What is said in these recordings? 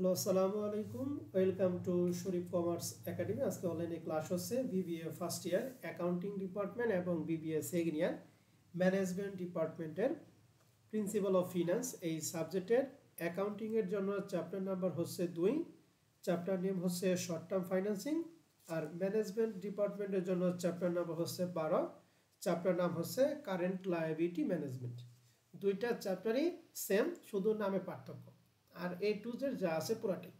Hello আসসালামু আলাইকুম welcome to Sharif commerce academy. আজকে অনলাইনে ক্লাস হচ্ছে BBA first year accounting department এবং বিবিএ সেকেন্ড ইয়ার ম্যানেজমেন্ট ডিপার্টমেন্টের প্রিন্সিপাল অফ ফিনান্স এই সাবজেক্টের অ্যাকাউন্টিংয়ের জন্য চ্যাপ্টার নাম্বার হচ্ছে 2, চ্যাপ্টার নেম হচ্ছে শর্ট টার্ম ফাইন্যান্সিং। আর ম্যানেজমেন্ট ডিপার্টমেন্টের জন্য চ্যাপ্টার নাম্বার হচ্ছে 12, চ্যাপ্টার নাম হচ্ছে কারেন্ট লায়াবিলিটি ম্যানেজমেন্ট। দুইটা চ্যাপ্টারই সেম, শুধু নামে পার্থক্য, আর A to Z যা আছে পুরাটাই।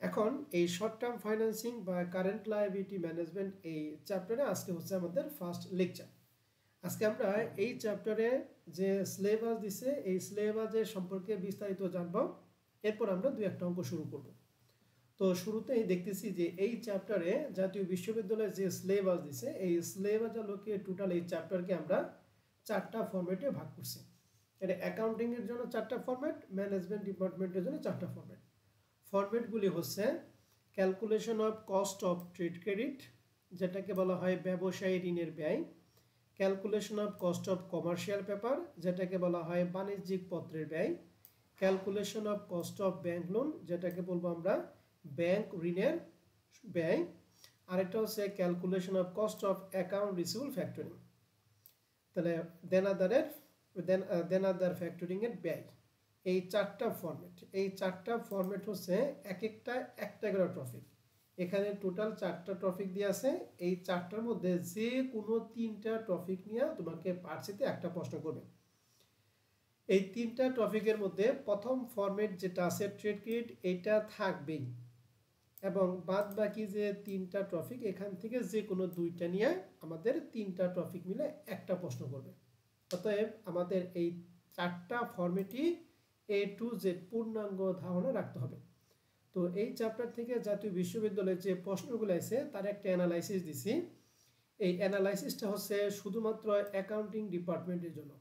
এখন এই শর্ট টার্ম ফাইন্যান্সিং বা কারেন্ট লায়াবিলিটি ম্যানেজমেন্ট এই চ্যাপ্টারে আজকে হচ্ছে আমাদের ফার্স্ট লেকচার। আজকে আমরা এই চ্যাপ্টারে যে সিলেবাস দিছে এই সিলেবাসের সম্পর্কে বিস্তারিত জানব, এরপর আমরা দুই একটা অঙ্ক শুরু করব। তো শুরুতেই দেখতেছি যে এই চ্যাপ্টারে জাতীয় বিশ্ববিদ্যালয়ের যে সিলেবাস দিছে এই সিলেবাস আলোকে টোটাল এই চ্যাপ্টারকে আমরা 4টা ফরম্যাটে ভাগ করছি। এটা অ্যাকাউন্টিং এর জন্য 4টা ফরম্যাট, ম্যানেজমেন্ট ডিপার্টমেন্টের জন্য 4টা ফরম্যাট। ফরম্যাটগুলি হচ্ছে calculation of cost of trade credit, যেটাকে বলা হয় ব্যবসায়ী ঋণের ব্যয়, calculation of cost of commercial paper, যেটাকে বলা হয় বাণিজ্যিক পত্রের ব্যয়, calculation of cost of bank loan, যেটাকে বলবো আমরা ব্যাংক ঋণের ব্যয়, আরেকটা হচ্ছে calculation of cost of account receivable factoring, তাহলে দেনাদার ফ্যাক্টরিং এর ব্যয়। এই 4টা ফরম্যাট, এই 4টা ফরম্যাট হচ্ছে এক একটা করে টপিক। এখানে টোটাল 4টা টপিক দিয়ে আছে। এই 4টার মধ্যে যে কোনো 3টা টপিক নিয়ে তোমাকে পার্সিতে একটা প্রশ্ন করবে। এই 3টা টপিকের মধ্যে প্রথম ফরম্যাট যেটা আছে ট্রেড ক্রেডিট, এটা থাকবেই, এবং বাদ বাকি যে 3টা টপিক এখান থেকে যে কোনো 2টা নিয়ে আমাদের 3টা টপিক মিলে একটা প্রশ্ন করবে। অতএব আমাদের এই 4টা ফরম্যাটই A to Z পূর্ণাঙ্গ ধারণা রাখতে হবে। তো এই চ্যাপ্টার থেকে জাতীয় বিশ্ববিদ্যালয়ের যে প্রশ্নগুলো আছে তার একটা অ্যানালাইসিস দিছি। এই অ্যানালাইসিসটা হচ্ছে শুধুমাত্র অ্যাকাউন্টিং ডিপার্টমেন্টের জন্য,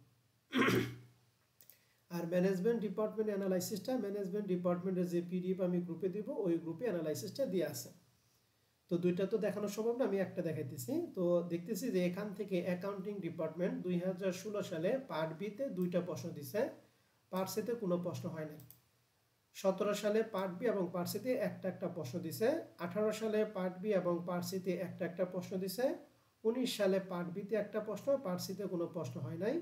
আর ম্যানেজমেন্ট ডিপার্টমেন্ট অ্যানালাইসিসটা ম্যানেজমেন্ট ডিপার্টমেন্টের যে PDF আমি গ্রুপে দিব ওই গ্রুপে অ্যানালাইসিসটা দিয়ে আছে। তো দুইটা তো দেখানো সম্ভব না, আমি একটা দেখাইতেছি। তো দেখতেছি যে এখান থেকে অ্যাকাউন্টিং ডিপার্টমেন্ট 2016 সালে পার্ট বিতে 2টা প্রশ্ন দিছে, পার্ট সিতে কোনো প্রশ্ন হয় নাই। 17 সালে পার্ট বি এবং পার্ট সিতে একটা প্রশ্ন দিছে, 18 সালে পার্ট বি এবং পার্ট সিতে একটা প্রশ্ন দিছে, 19 সালে পার্ট বিতে একটা প্রশ্ন, পার্ট সিতে কোনো প্রশ্ন হয় নাই,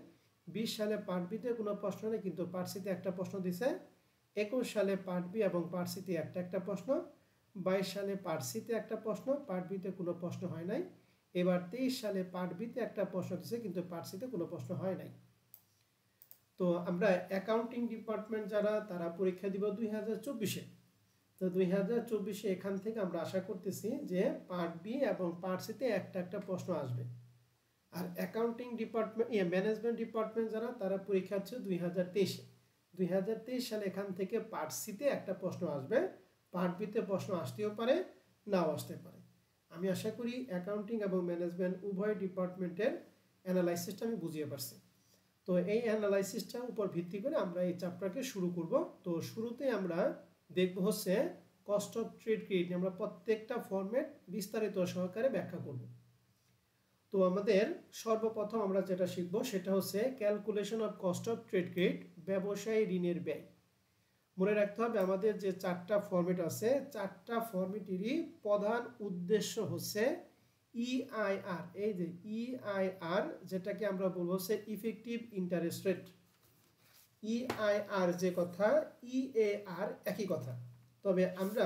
20 সালে পার্ট বিতে কোনো প্রশ্ন নেই কিন্তু পার্ট সিতে একটা প্রশ্ন দিছে, 21 সালে পার্ট বি এবং পার্ট সিতে একটা প্রশ্ন, 22 সালে পার্ট সিতে একটা প্রশ্ন, পার্ট বিতে কোনো প্রশ্ন হয় নাই, এবার 23 সালে পার্ট বিতে একটা প্রশ্ন দিছে কিন্তু পার্ট সিতে কোনো প্রশ্ন হয় নাই। তো আমরা অ্যাকাউন্টিং ডিপার্টমেন্ট যারা তারা পরীক্ষা দিব 2024-এ। তো 2024-এ এখান থেকে আমরা আশা করতেছি যে পার্ট বি এবং পার্ট সিতে একটা প্রশ্ন আসবে। আর অ্যাকাউন্টিং ডিপার্টমেন্ট ম্যানেজমেন্ট ডিপার্টমেন্ট যারা তারা পরীক্ষা হচ্ছে 2023-এ। 2023 সালে এখান থেকে পার্ট সিতে একটা প্রশ্ন আসবে, পার্ট বিতে প্রশ্ন আসতেও পারে, নাও আসতে পারে। আমি আশা করি অ্যাকাউন্টিং এবং ম্যানেজমেন্ট উভয় ডিপার্টমেন্টের অ্যানালাইসিসটা আমি বুঝিয়ে পারছি। তো এই অ্যানালাইসিসটার উপর ভিত্তি করে আমরা এই চ্যাপ্টারকে শুরু করব। তো শুরুতে আমরা দেখব হচ্ছে কস্ট অফ ট্রেড ক্রেডিট, আমরা প্রত্যেকটা ফরম্যাট বিস্তারিত সহকারে ব্যাখ্যা করব। তো আমাদের সর্বপ্রথম আমরা যেটা শিখব সেটা হচ্ছে calculation of cost of trade credit, ব্যবসায়ী ঋণের ব্যয়। মনে রাখতে হবে আমাদের যে 4টা ফরম্যাট আছে 4টা ফরম্যাটেরই প্রধান উদ্দেশ্য হচ্ছে EIR, এই যে EIR যেটাকে আমরা বলবো হচ্ছে ইফেক্টিভ ইন্টারেস্ট রেট। EIR যে কথা, EAR একই কথা, তবে আমরা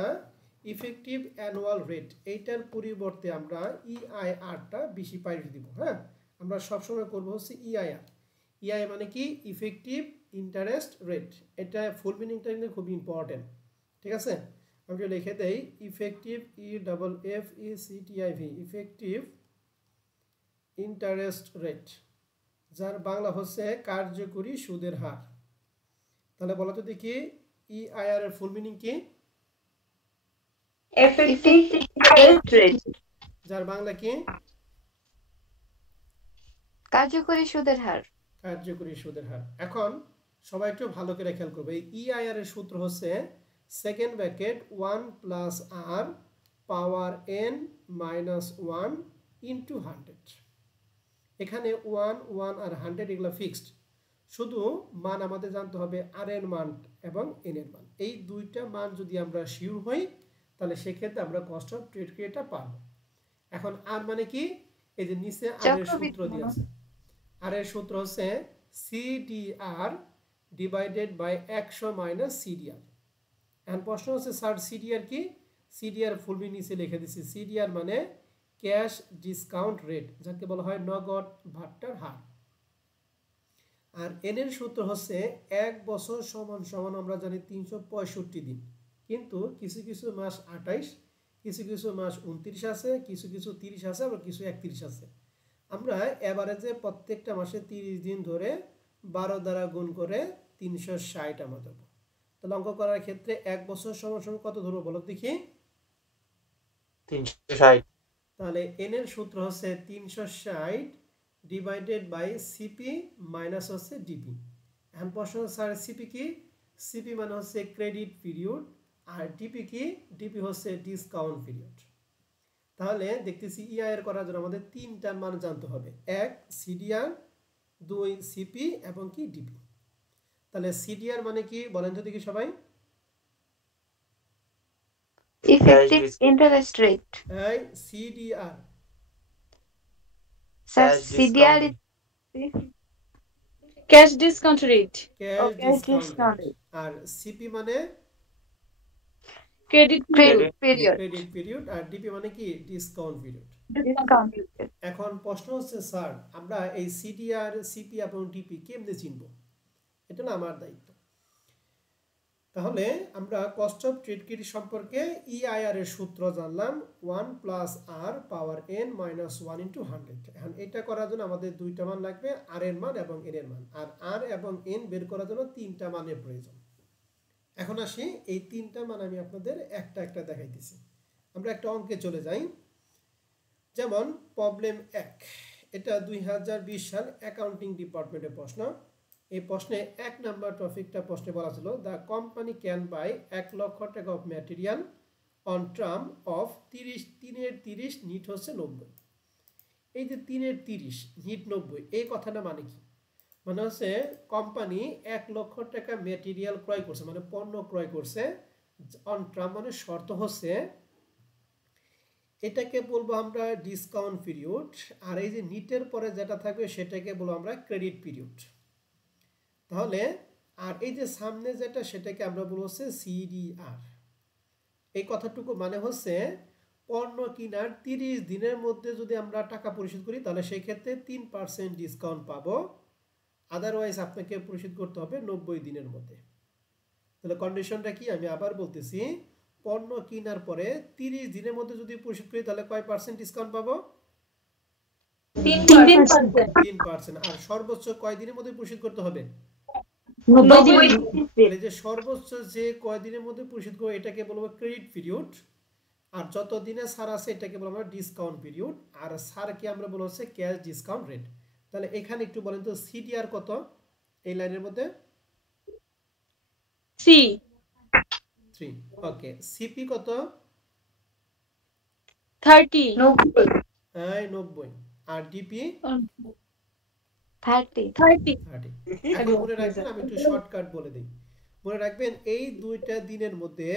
ইফেক্টিভ অ্যানুয়াল রেট এইটার পরিবর্তে আমরা EIR-টা বেশি প্রায়োরিটি দিব। হ্যাঁ, আমরা সবসময় করবো হচ্ছে EIR। EIR মানে কি? Effective interest rate. এটা ফুল মিনিংটা কিন্তু খুব ইম্পর্টেন্ট, ঠিক আছে? আমি লিখে দেই effective EFFECTIV, effective interest rate, যার বাংলা হচ্ছে কার্যকরী সুদের হার। তাহলে বলো তো দেখি EIR এর ফুল মিনিং কি? এফেক্টিভ ইন্টারেস্ট রেট, যার বাংলা কি? কার্যকরী সুদের হার। কার্যকরী সুদের হার। এখন সবাই একটু ভালো করে খেয়াল করবে, এই EIR এর সূত্র হচ্ছে সেকেন্ড ব্র্যাকেট 1 প্লাস R পাওয়ার n মাইনাস 1 ইন্টু 100। এখানে 1, 1 আর 100 এগুলো ফিক্সড, শুধু মান আমাদের জানতে হবে আর এর মান এবং n এর মান, এই দুইটা মান যদি আমরা শিওর হই তাহলে সেক্ষেত্রে আমরা কস্ট অফ ট্রেড ক্রিয়াটা পাবো। এখন আর মানে কি, এই যে নিচে আর এর সূত্র দিয়ে আছে, আর এর সূত্র হচ্ছে CDR divided by 100 minus CDR. এখন প্রশ্ন হচ্ছে স্যার সিডিআর কি? সিডিআর ফুল মিনিং নিচে লিখে দিচ্ছি। সিডিআর মানে ক্যাশ ডিসকাউন্ট রেট, যাকে বলা হয় নগদ ভাট্টার হার। আর এন এর সূত্র হচ্ছে 1 বছর সমান সমান আমরা জানি 365 দিন, কিন্তু কিছু কিছু মাস 28, কিছু কিছু মাস 29 আছে, কিছু কিছু 30 আছে, আবার কিছু 31 আছে। আমরা এভারেজে প্রত্যেকটা মাসে 30 দিন ধরে 12 দ্বারা গুণ করে 360 আমরা দেবো। তাহলে অঙ্ক করার ক্ষেত্রে 1 বছর সমান সমান কত ধরবো বলো দেখি? 360। তাহলে এন এর সূত্র হচ্ছে 360 ডিভাইডেড বাই সিপি মাইনাস হচ্ছে ডিপি। এখন প্রশ্ন স্যার সিপি কি? সিপি মানে হচ্ছে ক্রেডিট পিরিয়ড, আর ডিপি কি? ডিপি হচ্ছে ডিসকাউন্ট পিরিয়ড। তাহলে দেখতেছি ইআইআর করার জন্য আমাদের তিনটার মান জানতে হবে, 1 সিডিআর, 2 সিপি এবং কি ডিপি। তাহলে সিডিআর মানে কি বলেন তো দেখি সবাই? Effective interest rate. এই CDR sir CDR cash discount rate, cash discount rate. আর সিপি মানে ক্রেডিট পিরিয়ড ক্রেডিট পিরিয়ড, আর ডিপি মানে কি ডিসকাউন্ট পিরিয়ড। ডিসকাউন্ট। এখন প্রশ্ন হচ্ছে স্যার আমরা এই সিডিআর, সিপি এবং ডিপি কেমনে চিনব? এটা না আমার দায়িত্ব। তাহলে আমরা কস্ট অফ ট্রেড ক্রেডিট সম্পর্কে ইআইআর এর সূত্র জানলাম, 1 প্লাস আর পাওয়ার n মাইনাস 1 ইন্টু 100। এখন এটা করার জন্য আমাদের দুইটা মান লাগবে, আর এর মান এবং এন এর মান। আর আর এবং এন বের করার জন্য তিনটা মানের প্রয়োজন। এখন আসি এই তিনটা মান আমি আপনাদের একটা একটা দেখাইতেছি। আমরা একটা অঙ্কে চলে যাই। যেমন প্রবলেম 1, এটা 2020 সাল অ্যাকাউন্টিং ডিপার্টমেন্টের প্রশ্ন। এই প্রশ্নে 1 নাম্বার টপিকটা প্রশ্নে বলা ছিল the company can buy 1 lakh টাকা of material on term of 3 net হচ্ছে 90। এই যে 3 নিট 90, এই কথাটা মানে কি? মানে হচ্ছে কোম্পানি 1 লক্ষ টাকা ম্যাটেরিয়াল ক্রয় করছে, মানে পণ্য ক্রয় করছে। অন টার্ম মানে শর্ত হচ্ছে, এটাকে বলবো আমরা ডিসকাউন্ট পিরিয়ড, আর এই যে নিটের পরে যেটা থাকবে সেটাকে বলবো আমরা ক্রেডিট পিরিয়ড। তাহলে আর এই যে সামনে যেটা সেটাকে আমরা বলবো হচ্ছে সিডিআর। এই কথাটুকু মানে হচ্ছে পণ্য কেনার 30 দিনের মধ্যে যদি আমরা টাকা পরিশোধ করি তাহলে সেই ক্ষেত্রে 3% ডিসকাউন্ট পাবো, আদারওয়াইজ আপনাকে পরিশোধ করতে হবে 90 দিনের মধ্যে। তাহলে কন্ডিশনটা কি আমি আবার বলতেছি, পণ্য কেনার পরে 30 দিনের মধ্যে যদি পরিশোধ করি তাহলে কয় পার্সেন্ট ডিসকাউন্ট পাবো? 3%। আর সর্বোচ্চ কয় দিনের মধ্যে পরিশোধ করতে হবে? 90 দিন। তাহলে যে সর্বোচ্চ যে কয় দিনের মধ্যে পরিশোধ করব এটাকে বলবো ক্রেডিট পিরিয়ড, আর যত দিনে ছাড় আছে এটাকে বলবো আমরা ডিসকাউন্ট পিরিয়ড, আর ছাড়কে আমরা বলবো হচ্ছে ক্যাশ ডিসকাউন্ট রেট। তাহলে এখানে একটু বলেন তো সিডিআর কত এই লাইনের মধ্যে? সি 3। ওকে, সিপি কত? 30 90। আর ডিপি 30। 30 এখন মনে রাখবেন, আমি একটু শর্টকাট বলে দিই। মনে রাখবেন এই দুইটা দিনের মধ্যে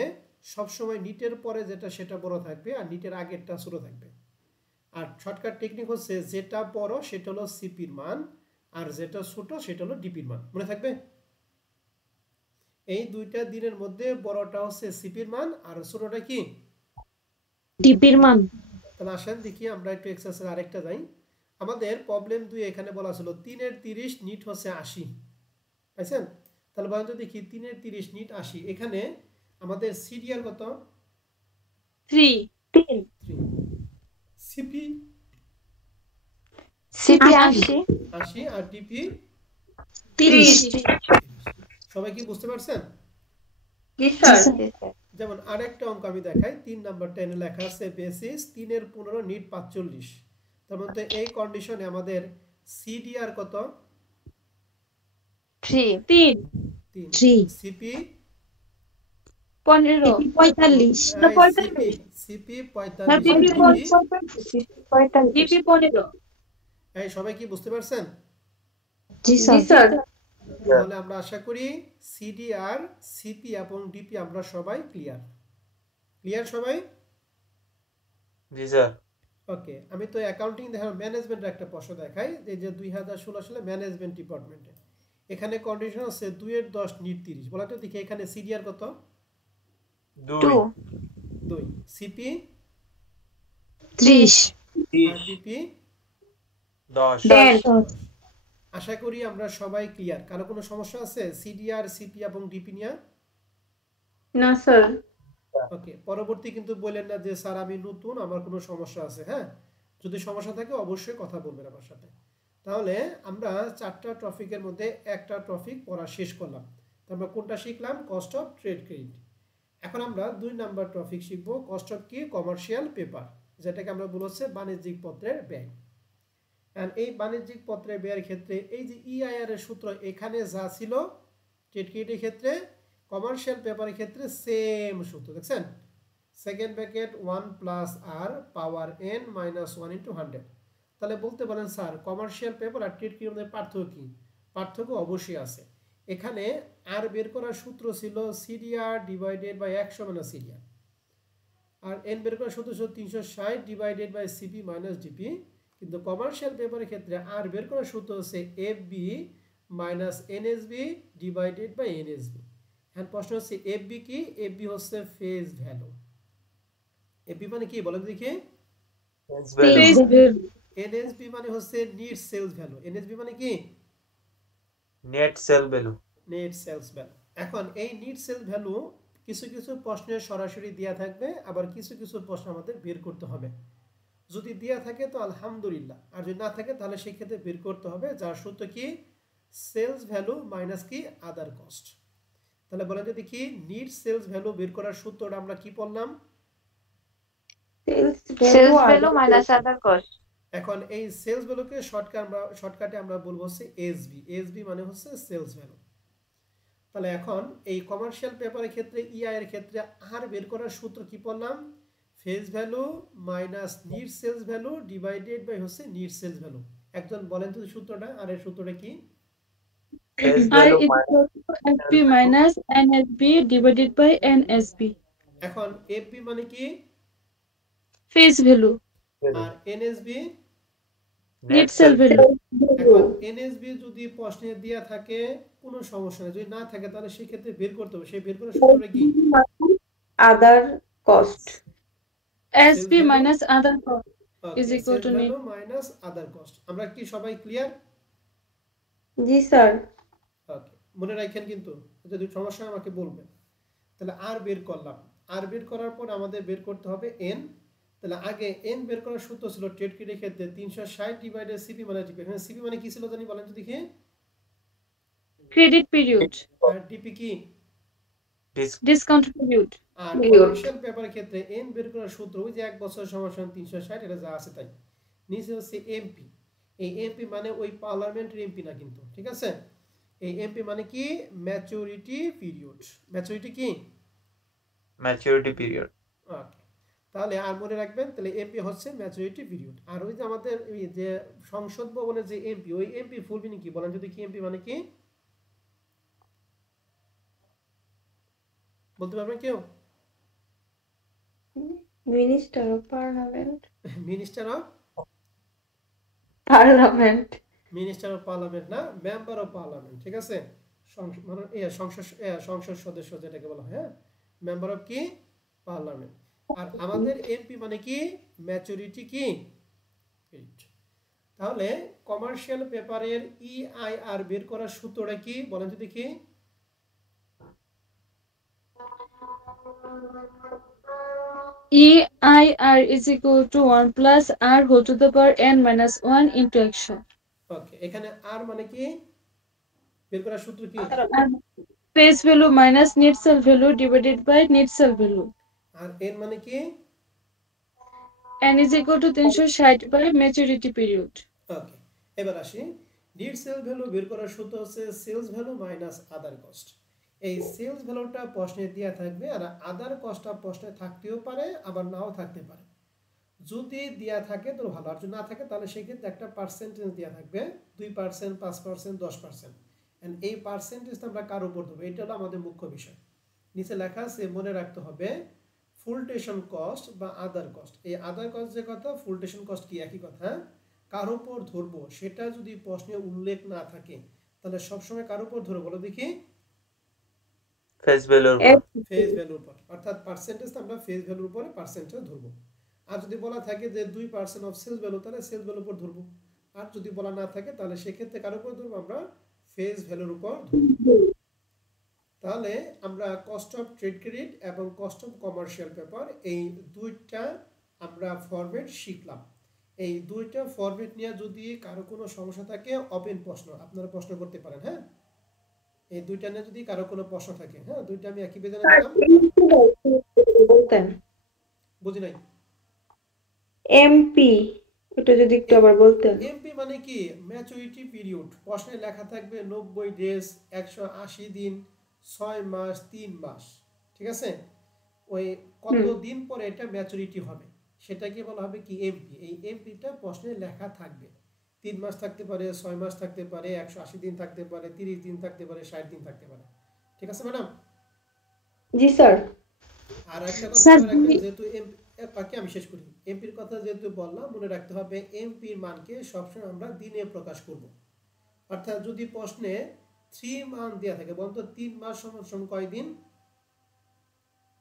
সবসময় নিটের পরে যেটা সেটা বড় থাকবে, আর নিটের আগেরটা ছোট থাকবে। আর শর্টকাট টেকনিক হচ্ছে যেটা বড় সেটা হলো সিপির মান, আর যেটা ছোট সেটা হলো ডিপির মান। মনে থাকবে এই দুইটা দিনের মধ্যে বড়টা হচ্ছে সিপির মান, আর ছোটটা কি? ডিপির মান। তাহলে আসেন দেখি আমরা একটু এক্সারসাইজ আরেকটা যাই। আমাদের প্রবলেম 2 এখানে বলা ছিল 3 নিট হচ্ছে 80, পাইছেন? তাহলে বলেন তো দেখি 3 নিট 80, এখানে আমাদের সিডিআর কত? 3 সিপি 80 আর ডিপি 30। সবাই কি বুঝতে পারছেন? যেমন আরেকটা অঙ্ক আমি দেখাই, 3 নাম্বার 10 এ লেখা আছে বেসিস 3/15 নিট 45। তার মানে এই কন্ডিশনে আমাদের সিডিআর কত? 3 সিপি 15 45 সিপি 45 ডিপি 15। এই সবাই কি বুঝতে পারছেন? জি স্যার। তাহলে আমরা আশা করি সিডিআর, সিপি এবং ডিপি আমরা সবাই ক্লিয়ার সবাই? জি স্যার। ওকে, আমি তো অ্যাকাউন্টিং দেখার ম্যানেজমেন্টের একটা প্রশ্ন দেখাই যে 2016 সালে ম্যানেজমেন্ট ডিপার্টমেন্টে এখানে কন্ডিশন আছে 2/10 নিট 30। বলা তো দেখি এখানে সিডিআর কত? 2 2, সিপি 30 আর ডিপি 10। 10 আশা করি আমরা সবাই ক্লিয়ার। কারো কোনো সমস্যা আছে সিডিআর, সিপি এবং ডিপি নিয়ে? না স্যার ওকে, পরবর্তী কিন্তু বললেন না যে স্যার আমি নতুন, আমার কোনো সমস্যা আছে। হ্যাঁ, যদি সমস্যা থাকে অবশ্যই কথা বলবেন আমার সাথে। তাহলে আমরা 4টা টপিকের মধ্যে একটা টপিক পড়া শেষ করলাম। তো আমরা কোনটা শিখলাম? Cost of trade credit. এখন আমরা 2 নাম্বার টপিক শিখব, কস্ট অফ কি? কমার্শিয়াল পেপার, যেটাকে আমরা বলছি বাণিজ্যিক পত্রের ব্যয়। এন্ড এই বাণিজ্যিক পত্রের ব্যয়ের ক্ষেত্রে এই যে ইআইআর এর সূত্র এখানে যা ছিল ট্রেড ক্রেডিটের ক্ষেত্রে, কমার্শিয়াল পেপারের ক্ষেত্রে সেম সূত্র। দেখছেন, সেকেন্ড ব্র্যাকেট 1 প্লাস আর পাওয়ার n মাইনাস 1 ইন্টু 100। তাহলে বলতে পারেন স্যার কমার্শিয়াল পেপার আর ট্রেড ক্রেডিটের মধ্যে পার্থক্য কি? পার্থক্য অবশ্যই আছে। এখানে আর বের করার সূত্র ছিল CDR divided by 100 minus CDR, আর এন বের করার সূত্র ছিল 360 divided by CP minus DP. কিন্তু কমার্শিয়াল পেপারের ক্ষেত্রে আর বের করার সূত্র হচ্ছে FB minus NSB divided by NSB. এখন প্রশ্ন হচ্ছে এফবি কি? এফবি হচ্ছে ফেস ভ্যালু। এফবি মানে কি বলেন দেখি? এনএসবি মানে হচ্ছে নিট সেলস ভ্যালু। এনএসবি মানে কি? Net sell value. Net sales value. এখন এই নিট সেলস ভ্যালু কিছু কিছু প্রশ্নের সরাসরি দেয়া থাকবে, আবার কিছু কিছু প্রশ্ন আমাদের বের করতে হবে। যদি দেয়া থাকে তো আলহামদুলিল্লাহ, আর যদি না থাকে তাহলে সেই ক্ষেত্রে বের করতে হবে, যার সূত্র কি? সেলস ভ্যালু মাইনাস কি? Other cost. তাহলে বলেন যদি কি নিট সেলস ভ্যালু বের করার সূত্রটা আমরা কি পড়লাম? Sales value minus other cost. এখন এই সেলস ভ্যালুকে শর্টকাটে আমরা বলবো হচ্ছে এসবি। এসবি মানে হচ্ছে সেলস ভ্যালু। তাহলে এখন এই কমার্শিয়াল পেপারের ক্ষেত্রে ইআই এর ক্ষেত্রে আর বের করার সূত্র কি পড়লাম? Face value minus net sales value divided by হচ্ছে নিট সেলস ভ্যালু। একজন বলেন তো সূত্রটা, আর এর সূত্রটা কি? আর FV minus NSB divided by NSB. এখন এফবি মানে কি? Face value. আর এনএসবি নেট সেল ভ্যালু। এখন এনএসবি যদি প্রশ্নে দেয়া থাকে কোনো সমস্যা নেই, যদি না থাকে তাহলে সেই ক্ষেত্রে বের করতে হবে। সেই বের করার সূত্রটা কি? Other cost. SV minus other cost is okay, equal sales to net. Value minus other cost. আমরা কি সবাই ক্লিয়ার? জি স্যার। ওকে, মনে রাখেন কিন্তু যদি সমস্যা হয় আমাকে বলবেন। তাহলে আর বের করলাম, আর বের করার পর আমাদের বের করতে হবে এন। তাহলে আগে এন বের করার সূত্র ছিল ট্রেড ক্রেডিটের ক্ষেত্রে 360 ডিভাইডেড সিপি মাইনাস ডিপি। এখানে সিপি মানে কি ছিল জানি বলেন তো দেখি? Credit period. আর ডিপি কি? Discount period. আর কমার্শিয়াল পেপারের ক্ষেত্রে এন বের করার সূত্র ওই যে 1 বছর সমান 360, এটা যা আছে তাই। নিচে হচ্ছে এমপি। এই এমপি মানে ওই পার্লামেন্টের এমপি না কিন্তু, ঠিক আছে? এই এমপি মানে কি? Maturity period. ম্যাচুরিটি কি? Maturity period. ওকে, তাহলে আর মনে রাখবেন, তাহলে এমপি হচ্ছে ম্যাচুরিটি পিরিয়ড। আর ওই যে আমাদের এই যে সংসদ ভবনের যে এমপি, ওই এমপি ফুল মিনিং কি বলেন যদি কি? এমপি মানে কি বলতে পারবেন কেউ? Minister of parliament. Minister of parliament. Minister of parliament না, মেম্বার অফ পার্লামেন্ট, ঠিক আছে? মানে সংসদ সদস্য যেটাকে বলা হয়, মেম্বার অফ কি? পার্লামেন্ট। আর আমাদের এমপি মানে কি? ম্যাচুরিটি কি? তাহলে কমার্শিয়াল পেপারের ইআইআর বের করার সূত্রটা কি বলেন তো দেখি? EIR is equal to 1 plus R whole to the power n minus 1 into 100. ওকে, এখানে আর মানে কি? বের করার সূত্র কি? Face value minus net sell value divided by net sell value. আর এন মানে কি? N is equal to 360 by maturity period. ওকে, এবার আসি নিট সেল ভ্যালু বের করার সূত্র হচ্ছে sales value minus other cost. এই সেলস ভ্যালুটা প্রশ্নে দেয়া থাকবে, আর আদার কস্টটা প্রশ্নে থাকতেও পারে আবার নাও থাকতে পারে। যদি দেয়া থাকে তো ভালো, আর যদি না থাকে তাহলে সেই ক্ষেত্রে একটা পার্সেন্টেজ দেয়া থাকবে, 2%, 5%, 10%। এন্ড এই পার্সেন্টেজটা আমরা কার উপর ধরবো, এটা হলো আমাদের মুখ্য বিষয়। নিচে লেখা আছে, মনে রাখতে হবে ফুলটেশন কস্ট বা আদার কস্ট। এই আদার কস্ট যে কথা, ফুলটেশন কস্ট কি একই কথা। কার উপর ধরবো সেটা যদি প্রশ্নে উল্লেখ না থাকে তাহলে সবসময় কার উপর ধরবো বলো দেখি, ফেস ভ্যালুর উপর। ফেস ভ্যালুর উপর, অর্থাৎ পার্সেন্টেজটা আমরা ফেস ভ্যালুর উপরে পার্সেন্টেজ ধরবো। আর যদি বলা থাকে যে 2% অফ সেলস ভ্যালু, তাহলে সেলস ভ্যালুর উপর ধরবো। আর যদি বলা না থাকে তাহলে সেক্ষেত্রে কার উপর ধরবো, আমরা ফেস ভ্যালুর উপর ধরবো। তাহলে আমরা কস্ট অফ ট্রেড ক্রেডিট এবং কস্ট অফ কমার্শিয়াল পেপার এই দুইটা আমরা ফরম্যাট শিখলাম। এই দুইটা ফরম্যাট নিয়ে যদি কারো কোনো সমস্যা থাকে, ওপেন প্রশ্ন আপনারা প্রশ্ন করতে পারেন। হ্যাঁ, এই দুইটা নিয়ে যদি কারো কোনো প্রশ্ন থাকে, হ্যাঁ দুইটা আমি একই বেদনা দিলাম। বলতেন বুঝি নাই। এমপি, এটা যদি একটু আবার বলতেন। এমপি মানে কি, ম্যাচুরিটি পিরিয়ড। প্রশ্নে লেখা থাকবে 90 ডেজ, 180 দিন, 6 মাস, 3 মাস। ঠিক আছে, ওই কত দিন পরে এটা ম্যাচুরিটি হবে সেটাকে বলা হবে কি এমপি। এই এমপিটা প্রশ্নে লেখা থাকবে। 3 মাস থাকতে পারে, 6 মাস থাকতে পারে, 180 দিন থাকতে পারে, 30 দিন থাকতে পারে, 60 দিন থাকতে পারে। ঠিক আছে ম্যাডাম? জি স্যার। আর একটা কথা স্যার, মনে রাখবেন, যেহেতু বাকি আমি শেষ করি। এমপির কথা যেহেতু বললাম, মনে রাখতে হবে এমপির মানকে সবসময় আমরা দিনে প্রকাশ করব। অর্থাৎ যদি প্রশ্নে 3 মান দেওয়া থাকে, বলতো 3 মাস সমান সমান কয় দিন?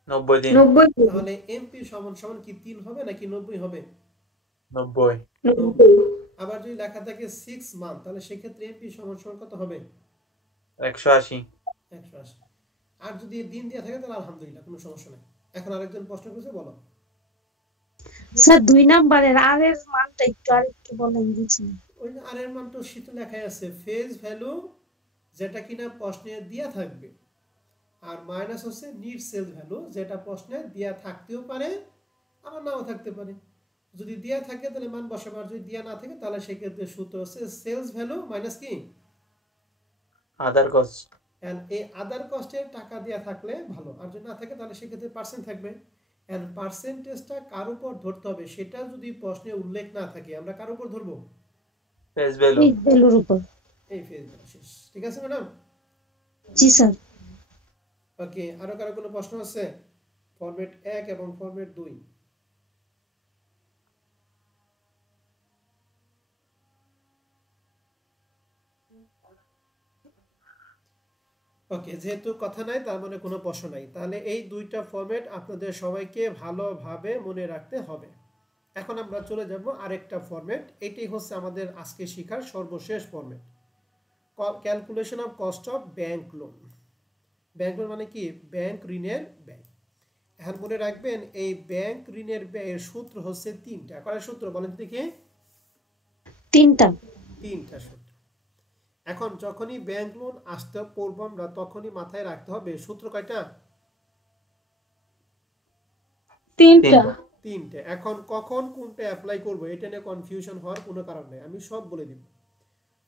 90 দিন। 90 দিন। তাহলে এমপি সমান সমান কি 3 হবে নাকি 90 হবে? 90। 90। আবার যদি লেখা থাকে 6 মান, তাহলে সেক্ষেত্রে এমপি সমান সমান কত হবে? 180। 180। আর যদি দিন দেওয়া থাকে তাহলে আলহামদুলিল্লাহ, কোনো সমস্যা নাই। এখন আরেকজন প্রশ্ন করেছে, বলো। স্যার 2 নাম্বারের আর এর মানটা একটু আরেকটু বলেন দিচ্ছি। ওই আর এর মান তো শীত লেখাই আছে, ফেজ ভ্যালু যেটা কিনা প্রশ্নে দেয়া থাকবে, আর মাইনাস হচ্ছে নিট সেলস ভ্যালু যেটা প্রশ্নে দেয়া থাকতেও পারে আবার নাও থাকতে পারে। যদি দেয়া থাকে তাহলে মান বসাবে, আর যদি দেয়া না থাকে তাহলে সেক্ষেত্রে সূত্র হচ্ছে সেলস ভ্যালু মাইনাস কি আদার কস্ট। এন্ড এই আদার কস্টের টাকা দেয়া থাকলে ভালো, আর যদি না থাকে তাহলে সেক্ষেত্রে পার্সেন্ট থাকবে। এন্ড পার্সেন্টেজটা কার উপর ধরতে হবে সেটা যদি প্রশ্নে উল্লেখ না থাকে, আমরা কার উপর ধরবো? Face value. ফেস ভ্যালুর উপর। এই ফেজ ভ্যালু। শেষ। ঠিক আছে ম্যাডাম? জি স্যার। ওকে, আরো কারো কোনো প্রশ্ন আছে? ফরম্যাট 1 এবং ফরম্যাট 2। ওকে, যেহেতু কথা নাই তার মানে কোনো প্রশ্ন নাই। তাহলে এই দুইটা ফরম্যাট আপনাদের সবাইকে ভালোভাবে মনে রাখতে হবে। এখন আমরা চলে যাব আরেকটা ফরম্যাট। এটাই হচ্ছে আমাদের আজকে শেখার সর্বশেষ format, calculation of cost of bank loan. Bank loan মানে কি, ব্যাংক ঋণের ব্যয়। এখন মনে রাখবেন এই ব্যাংক ঋণের ব্যয়ের সূত্র হচ্ছে 3টা। কয়টা সূত্র বলেন দেখি? 3টা। 3টা সূত্র। এখন যখনই ব্যাংক লোন আসতে পড়বো আমরা, তখনই মাথায় রাখতে হবে সূত্র কয়টা? 3টা। 3টে। এখন কখন কোনটা অ্যাপ্লাই করব এটা নিয়ে কনফিউশন হওয়ার কোনো কারণ নেই, আমি সব বলে দিব।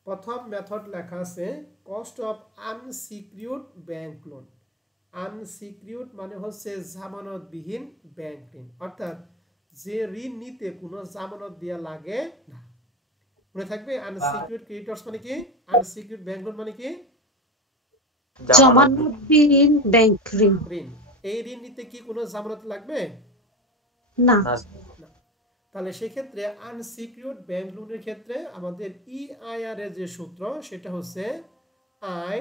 প্রথম মেথড লেখা আছে cost of unsecured bank loan. Unsecured মানে হচ্ছে জামানতবিহীন ব্যাংক ঋণ, অর্থাৎ যে ঋণ নিতে কোনো জামানত দেওয়া লাগে না। মনে থাকবে আনসিকিউরড ক্রেডিটর্স মানে কি, আনসিকিউরড ব্যাংক লোন মানে কি, জমানতবিহীন ব্যাংক ঋণ। ঋণ। এই ঋণ নিতে কি কোনো জামানত লাগবে না। না। তাহলে সেক্ষেত্রে আনসিকিউরড ব্যাংক লোনের ক্ষেত্রে আমাদের ইআইআর এর যে সূত্র সেটা হচ্ছে I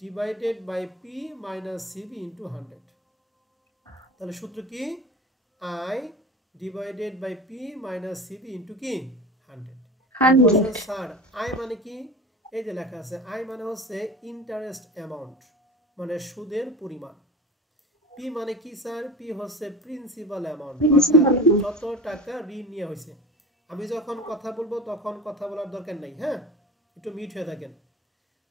divided by P minus CB into 100। তাহলে সূত্র কি, I divided by P minus CB into কি 100। স্যার আই মানে কি, এই যে লেখা আছে আই মানে হচ্ছে ইন্টারেস্ট অ্যামাউন্ট, মানে সুদের পরিমাণ। পি মানে কি স্যার, পি হচ্ছে প্রিন্সিপাল অ্যামাউন্ট, অর্থাৎ যত টাকা ঋণ নিয়ে হয়েছে। আমি যখন কথা বলবো তখন কথা বলার দরকার নাই, হ্যাঁ একটু মিউট হয়ে থাকেন।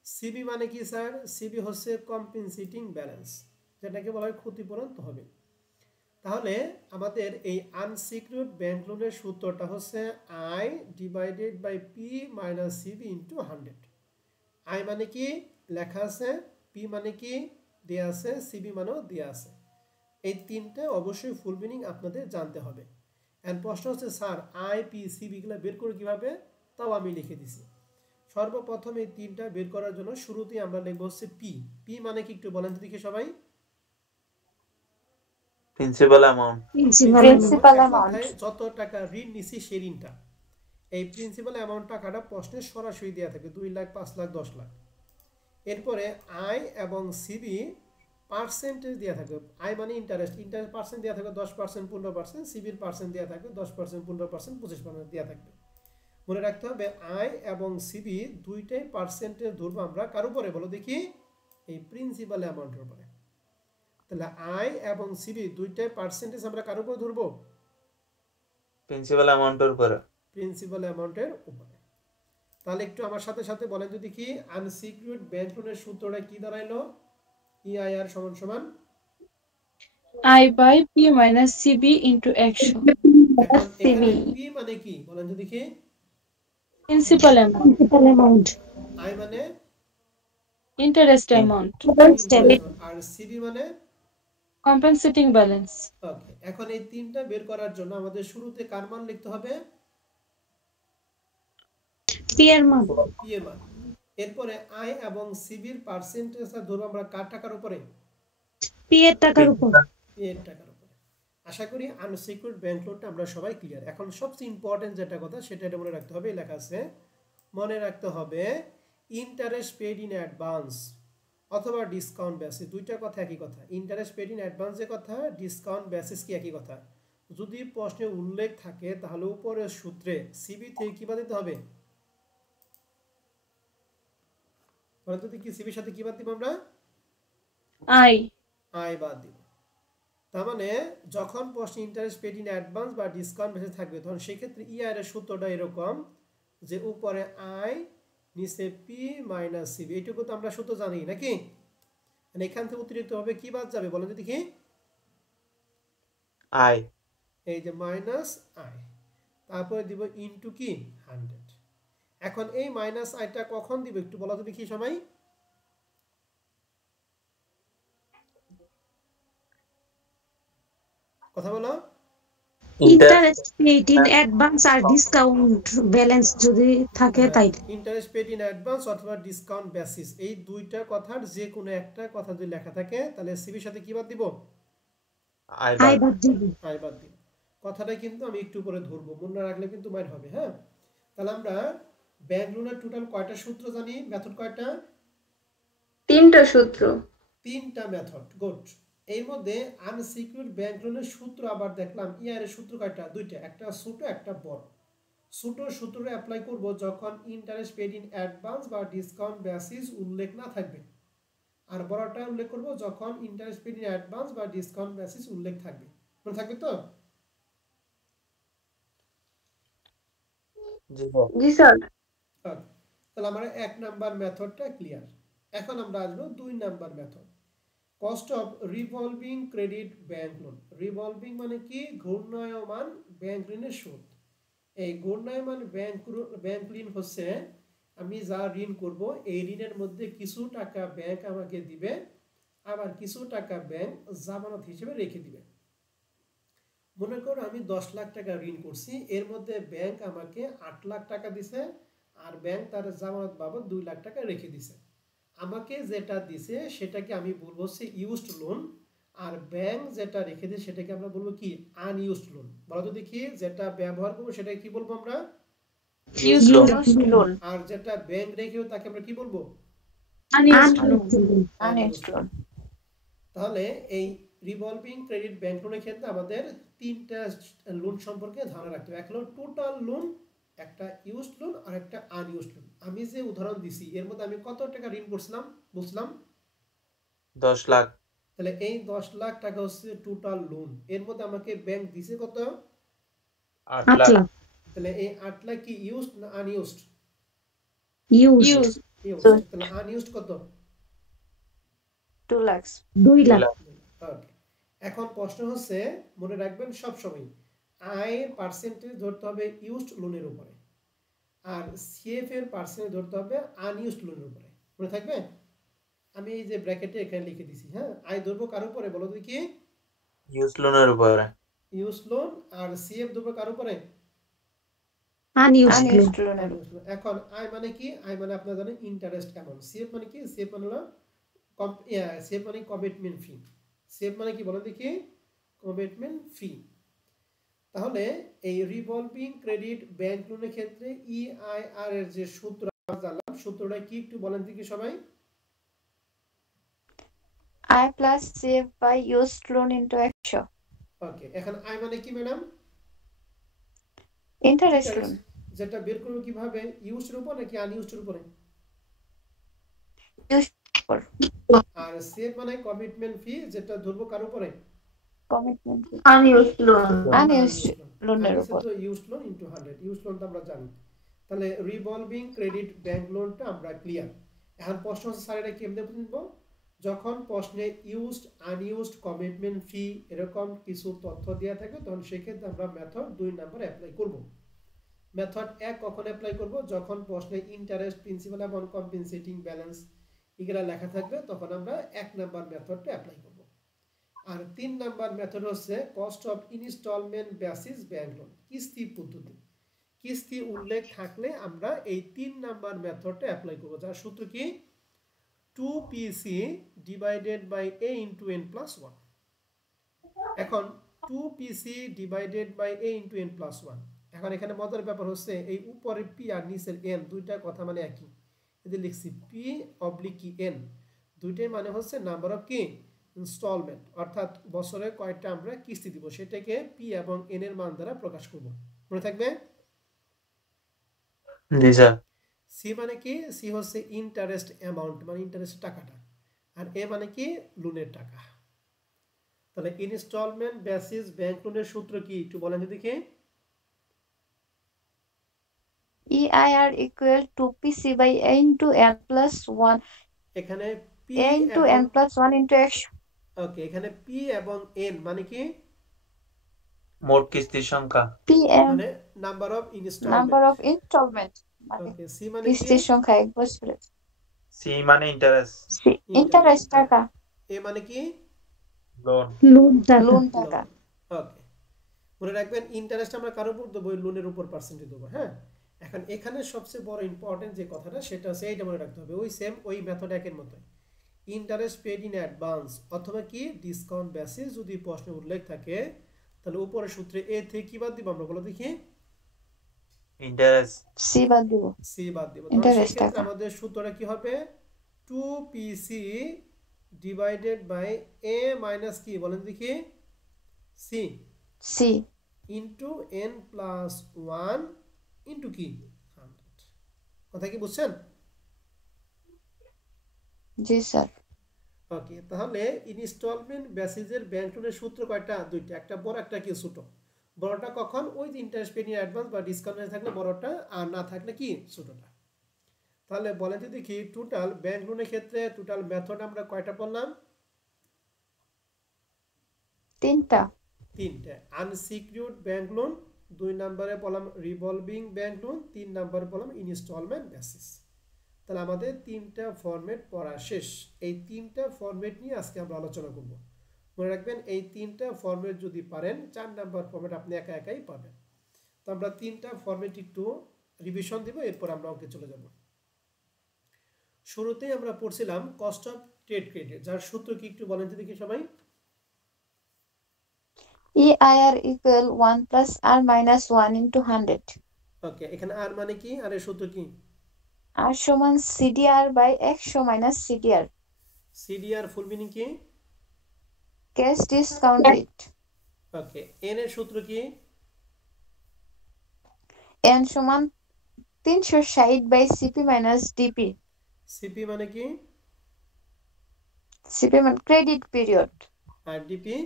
সিবি মানে কি স্যার, সিবি হচ্ছে কম্পেনসেটিং ব্যালেন্স, যেটাকে বলা হয় ক্ষতিপূরণ তহবিল। তাহলে আমাদের এই আনসিকিউরড ব্যাংক লোনের সূত্রটা হচ্ছে I divided by P minus CB into 100। I মানে কি লেখা আছে, পি মানে কি দেয়া আছে, সিবি মানেও দেয়া আছে। এই তিনটে অবশ্যই ফুল মিনিং আপনাদের জানতে হবে। এন্ড প্রশ্ন হচ্ছে স্যার আই পি সিবি গুলো বের করে কিভাবে, তাও আমি লিখে দিছি। সর্বপ্রথম এই তিনটা বের করার জন্য শুরুতেই আমরা লিখবো হচ্ছে পি। পি মানে কি একটু বলেন তো দেখি সবাই। Principal amount. প্রিন্সিপাল এক অ্যামাউন্ট। কথায় যত টাকা ঋণ নিছি সেই ঋণটা। এই প্রিন্সিপাল অ্যামাউন্ট টাকাটা প্রশ্নে সরাসরি দেওয়া থাকে 2 লাখ, 5 লাখ, 10 লাখ। এরপরে আই এবং সিবি পার্সেন্টেজ দেওয়া থাকবে। আই মানে ইন্টারেস্ট, ইন্টারেস্ট পার্সেন্ট দেওয়া থাকবে 10%, 15%, সিবির পার্সেন্ট দেওয়া থাকবে 10%, 15%, 25% দেওয়া থাকবে। মনে রাখতে হবে আই এবং সিবি দুইটাই পার্সেন্টেজ ধরবো আমরা কার উপরে বলো দেখি, এই প্রিন্সিপাল অ্যামাউন্টের উপরে। তাহলে আই এবং সিবি দুইটাই পার্সেন্টেজ আমরা কার উপর ধরবো, প্রিন্সিপাল অ্যামাউন্টের উপরে। প্রিন্সিপাল অ্যামাউন্টের উপরে। তাহলে একটু আমার সাথে সাথে বলেন তো দেখি, আনসিকিউরড ব্যাংক লোনের সূত্রটা কি দাঁড়াইলো? ইআইআর সমান সমান I by P minus CB into action. এখন সিবি এখানে পি মানে কি বলেন তো দেখি, Principal amount, principal amount. I মানে interest amount, আর সিবি মানে compensating balance. ওকে। এখন এই তিনটা বের করার জন্য আমাদের শুরুতে কার মান লিখতে হবে, পি এর মান। পি এর মান। এরপরে আই এবং সিবির পার্সেন্টেজটা ধরবো আমরা কার টাকার উপরে, পি এর টাকার উপর। পি এর টাকার উপরে। আশা করি আনসিকিউরড ব্যাংক লোনটা আমরা সবাই ক্লিয়ার। এখন সবচেয়ে ইম্পর্টেন্ট যেটা কথা সেটা এটা মনে রাখতে হবে, লেখা আছে মনে রাখতে হবে ইন্টারেস্ট পেড ইন অ্যাডভান্স অথবা ডিসকাউন্ট বেসিস, দুইটা কথা একই কথা। ইন্টারেস্ট পেড ইন অ্যাডভান্স যে কথা, ডিসকাউন্ট বেসিস কি একই কথা। যদি প্রশ্নে উল্লেখ থাকে তাহলে উপরের সূত্রে সিবি থেকে কি বাদ দিতে হবে, বলতো কি সিবির সাথে কি বাদ দিব আমরা, I, আয় বাদ দিব। তার মানে যখন প্রশ্নে ইন্টারেস্ট পেড ইন অ্যাডভান্স বা ডিসকাউন্ট বেসিস থাকবে তখন সেই ক্ষেত্রে ইআর এর সূত্রটা এরকম যে উপরে আই নিচে পি মাইনাস সিবি, এইটুকু তো আমরা সূত্র জানি নাকি। মানে এখান থেকে অতিরিক্ত ভাবে কি বাদ যাবে বলেন তো দেখি, আই। এই যে মাইনাস আই, তারপরে দিব ইনটু কি 100। এখন এই মাইনাস আইটা কখন দিব একটু বলো তো দেখি সবাই, কথা বলো। ইন্টারেস্ট পেইড ইন অ্যাডভান্স আর ডিসকাউন্ট ব্যালেন্স যদি থাকে তাই। ইন্টারেস্ট পেড ইন অ্যাডভান্স অথবা ডিসকাউন্ট বেসিস, এই দুইটা কথার যে কোনো একটা কথা যদি লেখা থাকে তাহলে সিবির সাথে কি বাদ দিব, আই আই বাদ। বাদ দিব। আই বাদ দিব। কথাটা কিন্তু আমি একটু পরে ধরবো, মনে না রাখলে কিন্তু মাইর হবে। হ্যাঁ, তাহলে আমরা ব্যাংক লোনের টোটাল কয়টা সূত্র জানি, মেথড কয়টা, তিনটা সূত্র। তিনটা মেথড। গুড। এর মধ্যে আনসিকিউরড ব্যাংক লোনের সূত্র আবার দেখলাম ইয়ার এর সূত্র কয়টা, দুইটা, একটা ছোট একটা বড়। ছোট সূত্রটা অ্যাপ্লাই করব যখন ইন্টারেস্ট পেড ইন অ্যাডভান্স বা ডিসকাউন্ট বেসিস উল্লেখ না থাকবে, আর বড়টা উল্লেখ করব যখন ইন্টারেস্ট পেড ইন অ্যাডভান্স বা ডিসকাউন্ট বেসিস উল্লেখ থাকবে। মনে থাকবে তো? জি স্যার। জি স্যার। Okay, তাহলে আমরা 1 নাম্বার মেথডটা ক্লিয়ার। এখন আমরা আসবো 2 number method, cost of revolving credit bank loan. Revolving মানে কি, ঘূর্ণায়মান ব্যাংক ঋণের সুদ। এই ঘূর্ণায়মান ব্যাংক ঋণ হচ্ছে আমি যা ঋণ করব এই ঋণের মধ্যে কিছু টাকা ব্যাংক আমাকে দিবে, আবার কিছু টাকা ব্যাংক জামানত হিসেবে রেখে দিবে। মনে করো আমি 10 লাখ টাকা ঋণ করছি, এর মধ্যে ব্যাংক আমাকে 8 লাখ টাকা দিছে আর ব্যাংক তার জামানত বাবদ 2 লাখ টাকা রেখে দিছে। আমাকে যেটা দিছে সেটাকে আমি বলবো হচ্ছে ইউজড লোন, আর ব্যাংক যেটা রেখে দিয়েছে সেটাকে আমরা বলবো কি, আনইউজড লোন। বলো তো দেখি, যেটা ব্যবহার করবো সেটাকে কি বলবো আমরা, Used loan, লোন। আর যেটা ব্যাংক রেখেও তাকে আমরা কি বলবো, unused loan. unused loan। তাহলে এই রিভলভিং ক্রেডিট ব্যাংক লোনের ক্ষেত্রে আমাদের তিনটা লোন সম্পর্কে ধারণা রাখতে হবে। এক হলো টোটাল লোন, একটা ইউজড লোন আর একটা আনইউজড লোন। আমি যে উদাহরণ দিছি এর মধ্যে আমি কত টাকা ঋণ করছিলাম বলছিলাম, 10 লাখ। তাহলে এই 10 লাখ টাকা হচ্ছে টোটাল লোন, এর মধ্যে আমাকে ব্যাংক দিছে কত, 8 8 লাখ। লাখ। তাহলে এই 8 লাখ কি ইউজড না আনইউজড, ইউজ Used, ইউজড। তাহলে আনইউজড কত, 2 লাখ। 2 2 লাখ। লাখ। ওকে। এখন প্রশ্ন হচ্ছে মনে রাখবেন সব সময় আয়ের পার্সেন্টেজ ধরতে হবে ইউজড লোনের উপরে, আর সিএফ এর পার্সেন্টেজ ধরতে হবে আনইউজড লোনের উপরে। মনে থাকবে? আমি এই যে ব্র্যাকেটে এখানে লিখে দিছি। হ্যাঁ, আয় ধরবো কার উপরে বলো দেখি, ইউজ লোনের উপরে। ইউজ লোন, আর সিএফ ধরবো কার উপরে, আনইউজড লোন Unused loan এর উপর। এখন আই মানে কি? আই মানে আপনারা জানেন ইন্টারেস্ট অ্যামাউন্ট। সিএফ মানে কি? সিএফ মানে হলো সিএফ মানে কমিটমেন্ট ফি। সিএফ মানে কি বলেন দেখি? কমিটমেন্ট ফি। তাহলে এই রিভলভিং ক্রেডিট ব্যাংক লোনের ক্ষেত্রে ইআইআর এর যে সূত্র আমরা জানলাম, সূত্রটা কি একটু বলেন দেখি সবাই? I plus CF by used loan into 100 ওকে, এখন আই মানে কি ম্যাডাম? interest loan যেটা বের করব কিভাবে? ইউজড এর উপর নাকি আনইউজড এর উপরে? used for আর সিএফ মানে কমিটমেন্ট ফি, যেটা ধরবো কার উপরে? commitment fee. Unused loan Unused loan এর উপর। তো ইউজড লোন ইনটু 100, ইউজড লোনটা আমরা জানি। তাহলে রিভলভিং ক্রেডিট ব্যাংক লোনটা আমরা ক্লিয়ার। এখন প্রশ্ন হচ্ছে স্যার এটা কেমনে বুঝবো? যখন প্রশ্নে ইউজড আনইউজড কমিটমেন্ট ফি এরকম কিছু তথ্য দেওয়া থাকে, তখন সেক্ষেত্রে আমরা মেথড 2 নাম্বার অ্যাপ্লাই করব। মেথড 1 কখন অ্যাপ্লাই করব? যখন প্রশ্নে interest, principal amount, compensating balance এগুলা লেখা থাকবে, তখন আমরা 1 নাম্বার মেথডটা অ্যাপ্লাই করব। আর 3 নাম্বার মেথড হচ্ছে cost of installment basis bank loan, কিস্তি পদ্ধতি। কিস্তি উল্লেখ থাকলে আমরা এই 3 নাম্বার মেথডটা অ্যাপ্লাই করব, যার সূত্র কি? 2PC divided by a into n plus 1। এখন 2PC divided by a into n plus 1। এখন এখানে মজার ব্যাপার হচ্ছে এই উপরের p আর নিচের n দুইটা কথা মানে একই। এদের লিখছি p অবলিক কি n, দুইটাই মানে হচ্ছে নাম্বার অফ কি? ইনস্টলমেন্ট, অর্থাৎ বছরে কয়টা আমরা কিস্তি দিব সেটাকে p এবং n এর মান দ্বারা প্রকাশ করব। মনে থাকবে? জি স্যার। সি মানে কি? সি হচ্ছে ইন্টারেস্ট অ্যামাউন্ট, মানে ইন্টারেস্ট টাকাটা। আর এ মানে কি? লোনের টাকা। তাহলে ইনস্টলমেন্ট বেসিস ব্যাংক লোনের সূত্র কি একটু বলেন তো দেখি? EIR equal to PC by A into N plus 1 এখানে p A into এবং N plus 1 into 100 ওকে, এখানে p এবং n মানে কি? মোট কিস্তির সংখ্যা। PM মানে number of installment. number of installment মানে ওকে, সি মানে কি? কিস্তির সংখ্যা এক বছরে। সি মানে ইন্টারেস্ট। ইন্টারেস্ট টাকা এ মানে কি? লোন। লোন টাকা লোন টাকা। ওকে, মনে রাখবেন ইন্টারেস্ট আমরা কার উপর দেবো? লোনের উপর পার্সেন্টেজ দেবো। হ্যাঁ, এখন এখানে সবচেয়ে বড় ইম্পর্টেন্ট যে কথাটা সেটা হচ্ছে এইটা মনে রাখতে হবে, ওই সেম ওই মেথড একের মতোই। ইন্টারেস্ট পেড ইন অ্যাডভান্স অথবা কি ডিসকাউন্ট বেসিস যদি প্রশ্নে উল্লেখ থাকে, তাহলে উপরের সূত্রে এ থেকে কি বাদ দিব আমরা? বলো দেখি। ইন্টারেস্ট। সি বাদ দিব। সি বাদ দিব। তাহলে Interest সেক্ষেত্রে টাকা। আমাদের সূত্রটা কি হবে? 2PC divided by a minus কি বলেন দেখি? C C into n plus 1 into কি? 100। কথা কি বুঝছেন? জি স্যার। ওকে, তাহলে ইনস্টলমেন্ট বেসিসের ব্যাংক লোনের সূত্র কয়টা? দুইটা, একটা বড় একটা কি ছোট। বড়টা কখন? ওই যে ইন্টারেস্ট পেড ইন অ্যাডভান্স বা ডিসকাউন্ট থাকলে বড়টা, আর না থাকলে কি? ছোটটা। তাহলে বলেন তো দেখি টোটাল ব্যাংক লোনের ক্ষেত্রে টোটাল মেথড আমরা কয়টা বললাম? তিনটা। তিনটা। আনসিকিউরড ব্যাংক লোন, 2 নম্বরে বললাম রিভলভিং ব্যাংক লোন, 3 নম্বরে বললাম ইনস্টলমেন্ট বেসিস। তাহলে আমাদের 3টা ফরম্যাট পড়া শেষ। এই 3টা ফরম্যাট নিয়ে আজকে আমরা আলোচনা করব। মনে রাখবেন এই 3টা ফরম্যাট যদি পারেন, 4 নাম্বার ফরম্যাট আপনি একা একাই পাবেন। তো আমরা 3টা ফরম্যাট একটু রিভিশন দেব, এরপর আমরা ওকে চলে যাব। শুরুতেই আমরা পড়ছিলাম কস্ট অফ ট্রেড ক্রেডিট, যার সূত্র কি একটু বলেন তো দেখি সবাই? EIR equal 1 plus R minus 1 into 100 ওকে, এখানে আর মানে কি? আর এর সূত্র কি? R সমান CDR by 100 minus CDR CDR full meaning কি? cash discount rate ওকে, এন এর সূত্র কি? N সমান 360 by CP minus DP CP মানে কি? CP মানে credit period আর ডিপি?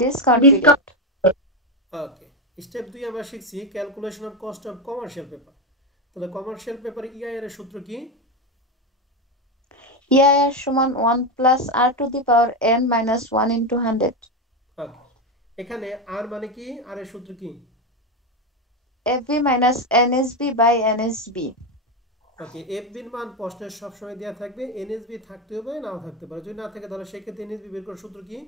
discount period ওকে, স্টেপ 2 আমরা শিখছি calculation of cost of commercial paper. তাহলে কমার্শিয়াল পেপার ইআইআর এর সূত্র কি? EIR সমান 1 plus R to the power N minus 1 into 100 ওকে, এখানে আর মানে কি? আর এর সূত্র কি? FB minus NSB by NSB ওকে, এফবির মান প্রশ্নের সব সময় দেয়া থাকবে, এনএসবি থাকতে হবে নাও থাকতে পারে। যদি না থাকে তাহলে সেই ক্ষেত্রে এনএসবি বের করার সূত্র কি?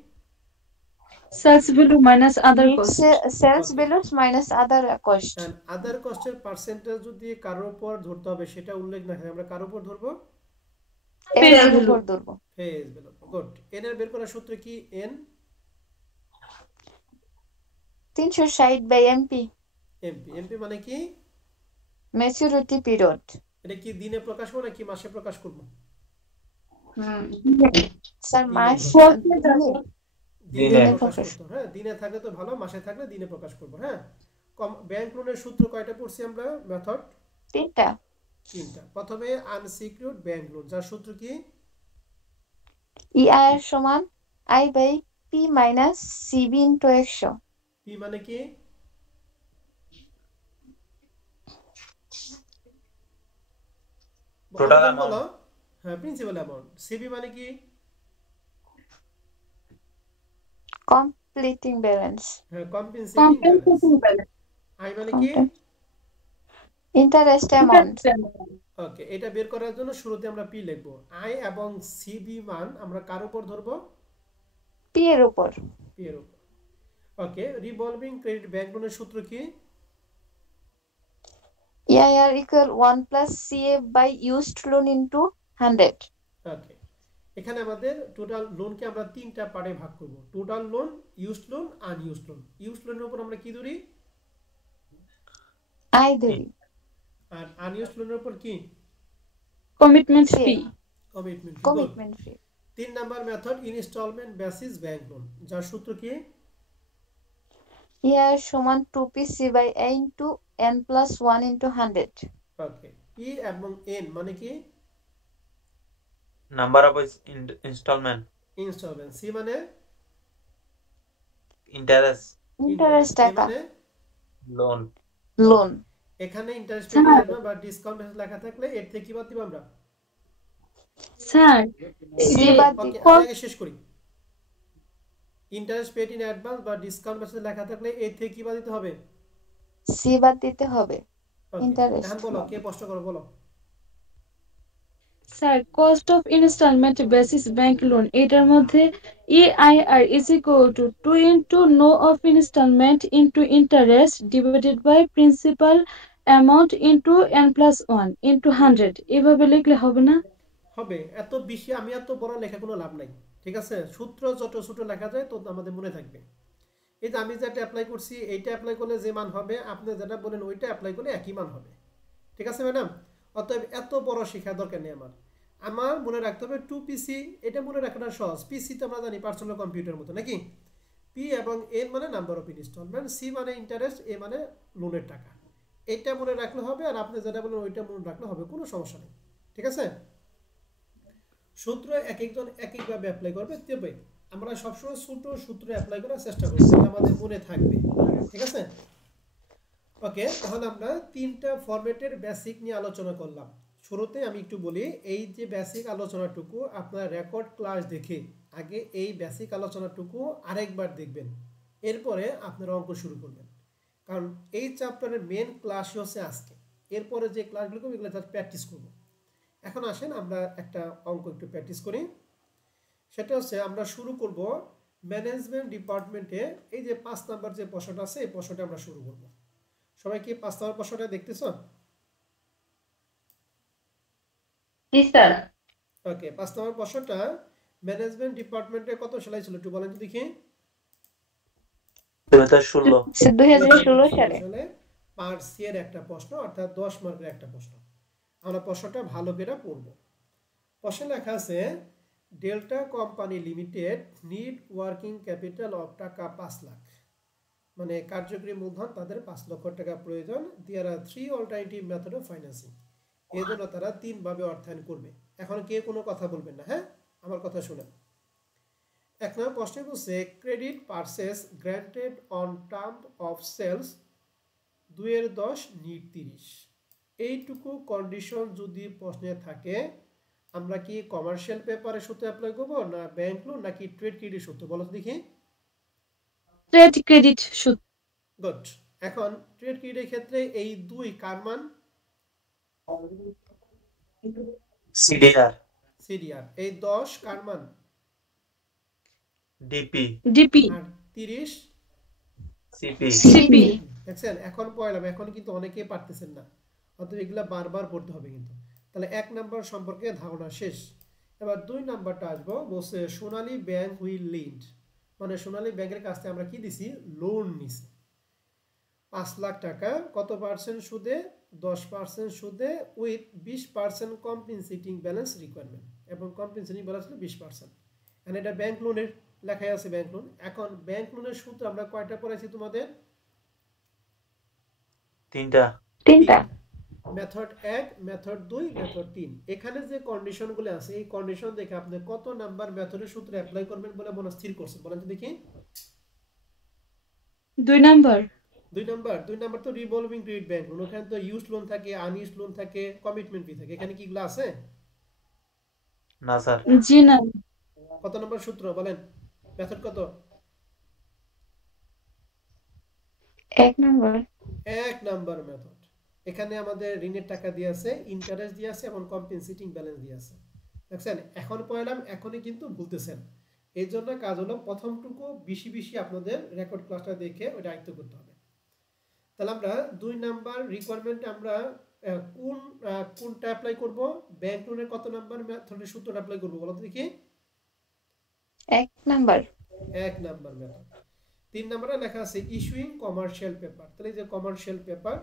sales value minus other Net cost. sales Okay. values minus other cost. And other cost-এর পার্সেন্টেজ যদি কারোর উপর ধরতে হবে সেটা উল্লেখ না করে আমরা কারোর উপর ধরবো Face এর value. উপর ধরবো। Phase value. গুড। এন এর বের করার সূত্র কি? N 360/MP MP. এমপি মানে কি? maturity period. এটা কি দিনে প্রকাশ করব নাকি মাসে প্রকাশ করব? স্যার দিনে মাস প্রকাশ। দিনে দিনে দিনে প্রকাশ প্রকাশ। করতে হবে। হ্যাঁ, দিনে থাকলে তো ভালো, মাসে থাকলে দিনে প্রকাশ করব। হ্যাঁ, ব্যাংক লোনের সূত্র কয়টা পড়ছি আমরা? মেথড 3টা। 3টা। প্রথমে আনসিকিউরড ব্যাংক লোন, যার সূত্র কি? EIR সমান I/P minus CB into 100। P মানে কি? Total আরেকবার amount. বলো। হ্যাঁ, প্রিন্সিপাল অ্যামাউন্ট। সিবি মানে কি? Completing balance. হ্যাঁ, compensating balance. Compensating balance. I মানে কি? Interest amount. ওকে, এটা বের করার জন্য শুরুতে আমরা পি লিখব। আই এবং সিবি মান আমরা কার উপর ধরব? P এর উপর। পি এর উপর। ওকে, রিভলভিং ক্রেডিট ব্যাংক লোনের সূত্র কি? EIR equal 1 plus CA by used loan into 100. ওকে, এখানে আমাদের টোটাল লোনকে আমরা 3টা পার্টে ভাগ করব। Total loan, used loan, unused loan. Used লোনের উপর আমরা কি ধরি? I ধরি। আর আনইউজড লোনের উপর কি? Commitment Fee. fee. Commitment. Commitment fee. 3 number method installment basis bank loan, যার সূত্র কি? EIR সমান 2PC by A into N plus 1 into 100. ওকে, ই এবং এন মানে কি? Number of installment. Installment. C মানে Interest. Interest এ টাকা। মানে Loan. লোন। এখানে ইন্টারেস্ট পেড বা ডিসকাউন্ট লেখা থাকলে এর থেকে কি বাদ দিব আমরা? Sir, সি এই বাদ ওকে, দিই। আমি আগে শেষ করি। ইন্টারেস্ট পেড ইন অ্যাডভান্স বা ডিসকাউন্ট মেসেজ লেখা থাকলে এর থেকে কি বাদ দিতে হবে? সি বাদ দিতে হবে। ওকে, Interest এখন বলো, কে প্রশ্ন করো বলো। sir, cost of installment basis bank loan এটার মধ্যে EIR is equal to 2 into no of installment into interest divided by principal amount into n plus 1 into 100 এভাবে লিখলে হবে না? হবে। এত বেশি আমি এত বড় লেখা কোনো লাভ নাই। ঠিক আছে, সূত্র যত ছোট লেখা যায় তত আমাদের মনে থাকবে। এই যে আমি যেটা অ্যাপ্লাই করছি, এইটা অ্যাপ্লাই করলে যে মান হবে, আপনি যেটা বলেন ওইটা অ্যাপ্লাই করলে একই মান হবে। ঠিক আছে ম্যাডাম? অতএব এত বড় শেখার দরকার নেই আমার। আমার মনে রাখতে হবে 2PC, এটা মনে রাখাটা সহজ। পিসি তো আমরা জানি পার্সোনাল কম্পিউটার মতো নাকি? পি এবং এন মানে নাম্বার অফ ইনস্টলমেন্ট, সি মানে ইন্টারেস্ট, এ মানে লোনের টাকা। এটা মনে রাখলে হবে, আর আপনি যেটা বলেন ওইটা মনে রাখলে হবে, কোনো সমস্যা নেই। ঠিক আছে? সূত্র এক একজন এক একভাবে অ্যাপ্লাই করবে, তবে আমরা সবসময় ছোট সূত্র অ্যাপ্লাই করার চেষ্টা করব, এটা আমাদের মনে থাকবে। ঠিক আছে? ওকে, তাহলে আমরা 3টা ফরম্যাটের বেসিক নিয়ে আলোচনা করলাম। শুরুতে আমি একটু বলি, এই যে বেসিক আলোচনাটুকু আপনার রেকর্ড ক্লাস দেখে আগে এই বেসিক আলোচনাটুকু আরেকবার দেখবেন, এরপরে আপনারা অঙ্ক শুরু করবেন। কারণ এই চ্যাপ্টারের মেন ক্লাসই হচ্ছে আজকে। এরপরে যে ক্লাসগুলো করবো এগুলো জাস্ট প্র্যাকটিস করব। এখন আসেন আমরা একটা অঙ্ক একটু প্র্যাকটিস করি। সেটা হচ্ছে আমরা শুরু করব ম্যানেজমেন্ট ডিপার্টমেন্টে এই যে 5 নাম্বার যে প্রশ্নটা আছে, এই প্রশ্নটা আমরা শুরু করব। সবাই কি 5 নাম্বার প্রশ্নটা দেখতেছো? জি স্যার। ওকে, 5 নাম্বার প্রশ্নটা ম্যানেজমেন্ট ডিপার্টমেন্টে কত সালে ছিল একটু বলেন তো দেখি। 2016. 2016 সালে। পার্ট সি এর একটা প্রশ্ন, অর্থাৎ 10 মার্কের একটা প্রশ্ন। আমরা প্রশ্নটা ভালো করে পড়ব। প্রশ্নে লেখা আছে delta company limited need working capital of টাকা 5 লাখ, মানে কার্যকরী মূলধন তাদের 5 লক্ষ টাকা প্রয়োজন। দেয়ার আর 3 অল্টারনেটিভ মেথড অফ ফাইন্যান্সিং, এর জন্য তারা 3 ভাবে অর্থায়ন করবে। এখন কে কোনো কথা বলবেন না, হ্যাঁ, আমার কথা শুনেন। এক নম্বর প্রশ্ন বলছে credit purchase granted on term of sales 2/10 net 30, এইটুকু কন্ডিশন যদি প্রশ্নে থাকে, আমরা কি কমার্শিয়াল পেপারের সূত্র অ্যাপ্লাই করব, না ব্যাংক লোন, নাকি ট্রেড ক্রেডিট সূত্র বলো তো দেখি। ট্রেড ক্রেডিট সূত্র। গুড। এখন ট্রেড ক্রেডিটের ক্ষেত্রে এই 2 কার মান? CDR. সিডিআর। এই 10 কার মান? DP. ডিপি। আর 30 সিপি সিপি দেখছেন এখন পড়লাম, এখন কিন্তু অনেকেই পারতেছেন না, অতএব এগুলা বারবার পড়তে হবে কিন্তু। তাহলে 1 নাম্বার সম্পর্কে ধারণা শেষ। এবার 2 নাম্বারটা আসবো, বলছে সোনালী ব্যাংক উইল লিন্ড, মানে সোনালী ব্যাংকের কাছ থেকে আমরা কি দিছি, লোন নিছি 5 লাখ টাকা, কত পার্সেন্ট সুদে, 10% সুদে উইথ 20% কম্পেনসেটিং ব্যালেন্স রিকোয়ারমেন্ট, এবং কম্পেনসেটিং ব্যালেন্স হলো 20%। এন্ড এটা ব্যাংক লোনের লেখাই আছে ব্যাংক লোন। এখন ব্যাংক লোনের সূত্র আমরা কয়টা পড়াইছি তোমাদের? 3টা মেথড 1, মেথড 2, মেথড 3। এখানে যে কন্ডিশনগুলো আছে এই কন্ডিশন দেখে আপনি কত নাম্বার মেথডের সূত্র অ্যাপ্লাই করবেন বলে মনে স্থির করছেন, বলেন তো দেখি। 2 নাম্বার 2 নাম্বার তো রিভলভিং ক্রেডিট ব্যাংক লোন, ওখানে তো ইউজ লোন থাকে, আনইউজ লোন থাকে, কমিটমেন্ট ফি থাকে, এখানে কিগুলো আছে? না স্যার জি না কত নাম্বার সূত্র বলেন, মেথড কত? 1 নাম্বার 1 নাম্বার মেথড। এখানে আমাদের ঋণের টাকা দিয়ে আছে, ইন্টারেস্ট দিয়ে আছে, এবং কম্পেনসেটিং ব্যালেন্স দিয়ে আছে। দেখছেন এখন পড়লাম, এখনই কিন্তু ভুলতেছেন। এই জন্য কাজ হলো প্রথমটুকু বেশি বেশি আপনাদের রেকর্ড ক্লাসটা দেখে ওটা আয়ত্ত করতে হবে। তাহলে আমরা 2 নাম্বার রিকোয়ারমেন্ট আমরা কোনটা অ্যাপ্লাই করব? ব্যাংক লোনের কত নাম্বার মেথডের সূত্রটা অ্যাপ্লাই করব বলো তো দেখি। 1 নাম্বার 1 নাম্বার মেথড। 3 নাম্বারে লেখা আছে ইস্যুইং কমার্শিয়াল পেপার। তাহলে এই যে কমার্শিয়াল পেপার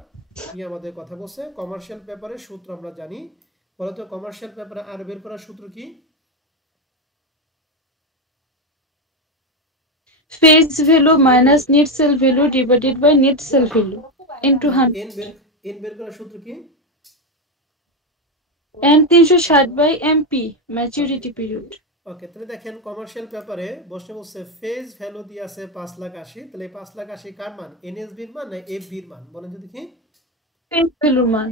নিয়ে আমাদের কথা বলছে, কমার্শিয়াল পেপারের সূত্র আমরা জানি, বলো তো কমার্শিয়াল পেপারে আর বের করার সূত্র কি? face value minus net sale value divided by net sale value into 100 N বের করার সূত্র কি? and 360 by MP maturity period ওকে, তাহলে দেখেন কমার্শিয়াল পেপারে বসে বলছে ফেজ ভ্যালু দিয়ে আছে 5,80,000, তাহলে 5,80,000 কার মান, এনএসবি এর মান না এফবি এর মান, বলেন তো দেখি। face value মান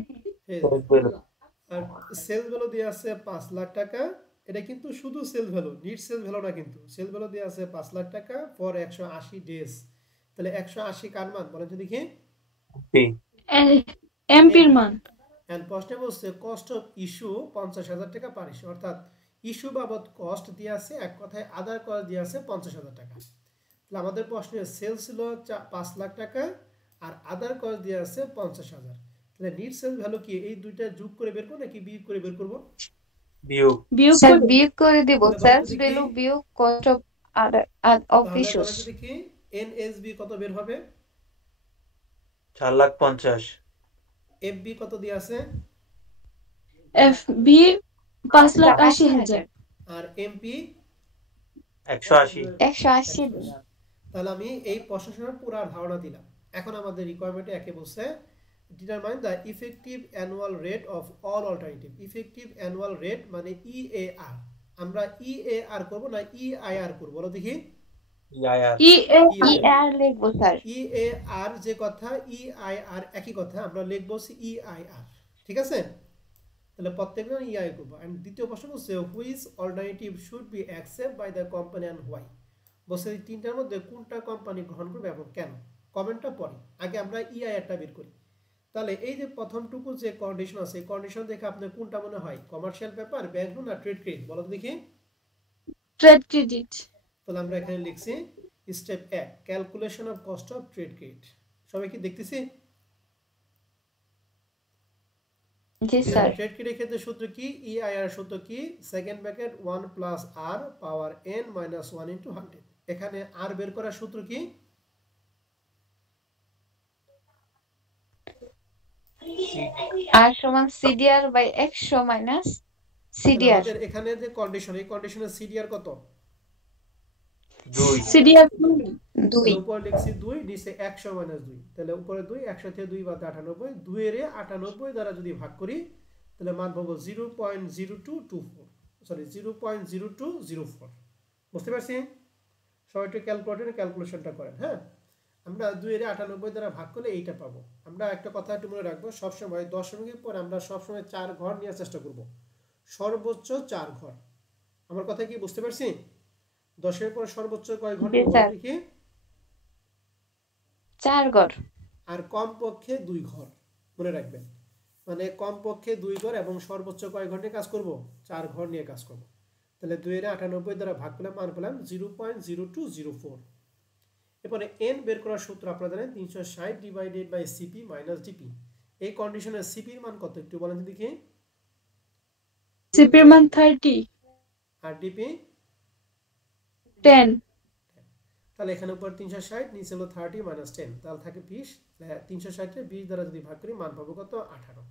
ফেজ আর সেল ভ্যালু দিয়ে আছে 5 লাখ টাকা, এটা কিন্তু শুধু sell value, net sell value না, কিন্তু সেল ভ্যালু দিয়ে আছে 5 লাখ টাকা ফর 180 ডেজ, তাহলে 180 কার মান বলেন তো দেখি। MP এর মান এন্ড প্রশ্নে বলছে কস্ট অফ ইস্যু 50,000 টাকা পার ইস্যু, অর্থাৎ ইস্যু বাবদ কস্ট দিয়ে আছে, এক কথায় আদার কস্ট দিয়ে আছে 50,000 টাকা। তাহলে আমাদের প্রশ্নে সেল ছিল 5 লাখ টাকা আর আদার কস্ট দিয়ে আছে 50,000, তাহলে নিট সেল ভ্যালু কি এই দুইটা যোগ করে বের করব নাকি বিয়োগ করে বের করব? বিয়োগ স্যার করে বিয়োগ করে দেব, তাহলে স্যার বলতে দেখি। ভ্যালু বিয়োগ কস্ট অফ তাহলে ইস্যুস। বলেন তো দেখি এনএসবি কত বের হবে? 4,50,000 এফবি কত দিয়ে আছে? FB 5,80,000 আর এমপি 180 180। তাহলে আমি এই প্রশ্নের পুরো ধারণা দিলাম। এখন আমাদের রিকোয়ারমেন্টে একে বলছে determine the effective annual rate of all alternative. Effective annual rate মানে ইএআর, আমরা ইএআর করব না ইআইআর করব বলো দেখি। ইয়ার ইআর লিখব স্যার। ইএআর যে কথা, ইআইআর একই কথা, আমরা লিখব ইআইআর, ঠিক আছে? তাহলে প্রত্যেকজন ইআই করব। এন্ড দ্বিতীয় প্রশ্ন হচ্ছে which alternative should be accept by the company and why. বলছে এই তিনটার মধ্যে কোনটা কোম্পানি গ্রহণ করবে এবং কেন। কমেন্টটা পড়ি, আগে আমরা ইআইআরটা বের করি। তাহলে এই যে প্রথমটুকু যে কন্ডিশন আছে, কন্ডিশন দেখে আপনার কোনটা মনে হয়, কমার্শিয়াল পেপার, ব্যাংক লোন না ট্রেড ক্রেডিট বলো তো দেখি। trade credit তাহলে আমরা এখানে লিখছি step 1 calculation of cost of trade credit. সবাই কি দেখতেছি? জি স্যার। ট্রেড ক্রেডিটের ক্ষেত্রে সূত্র কি? ইআইআর সূত্র কি? সেকেন্ড ব্র্যাকেট 1 প্লাস আর পাওয়ার n মাইনাস 1 ইনটু 100। এখানে আর বের করার সূত্র কি? আর সমান সিডিআর বাই 100 মাইনাস সিডিআর। আমাদের এখানে যে কন্ডিশন, এই কন্ডিশনের সিডিআর কত? 2 CDR 2। উপরে লিখছি 2, নিচে 100 মাইনাস 2, তাহলে উপরে 2, 100 থেকে 2 বাদ 98, 2 এর 98 দ্বারা যদি ভাগ করি তাহলে মান পাবো 0.0224, সরি 0.0204। বুঝতে পারছি? সবাই একটু ক্যালকুলেশনটা করেন। হ্যাঁ, আমরা 2 এর 98 দ্বারা ভাগ করলে এইটা পাবো। আমরা একটা কথা একটু মনে রাখবো, সবসময় দশমিকের পর আমরা সবসময় 4 ঘর নেওয়ার চেষ্টা করব, সর্বোচ্চ 4 ঘর। আমার কথা কি বুঝতে পারছি? 10 এর পর সর্বোচ্চ কয় ঘর নেব দেখি? 4 ঘর। আর কমপক্ষে 2 ঘর মনে রাখবেন, মানে কমপক্ষে 2 ঘর এবং সর্বোচ্চ কয় ঘন্টায় কাজ করব? 4 ঘর নিয়ে কাজ করব। তাহলে 2 এর 98 দ্বারা ভাগ করলে মান পেলাম 0.0204। এরপরে এন বের করার সূত্র আপনারা জানেন 360 divided by CP minus DP. এই কন্ডিশনে সিপির মান কত একটু বলেন দেখি। সিপির মান 30 আর ডিপি 10। তাহলে এখানে উপর 360 নিচে হলো 30 মাইনাস 10, তাহলে থাকে 20। 360 কে 20 দ্বারা যদি ভাগ করি মান পাবো কত 18।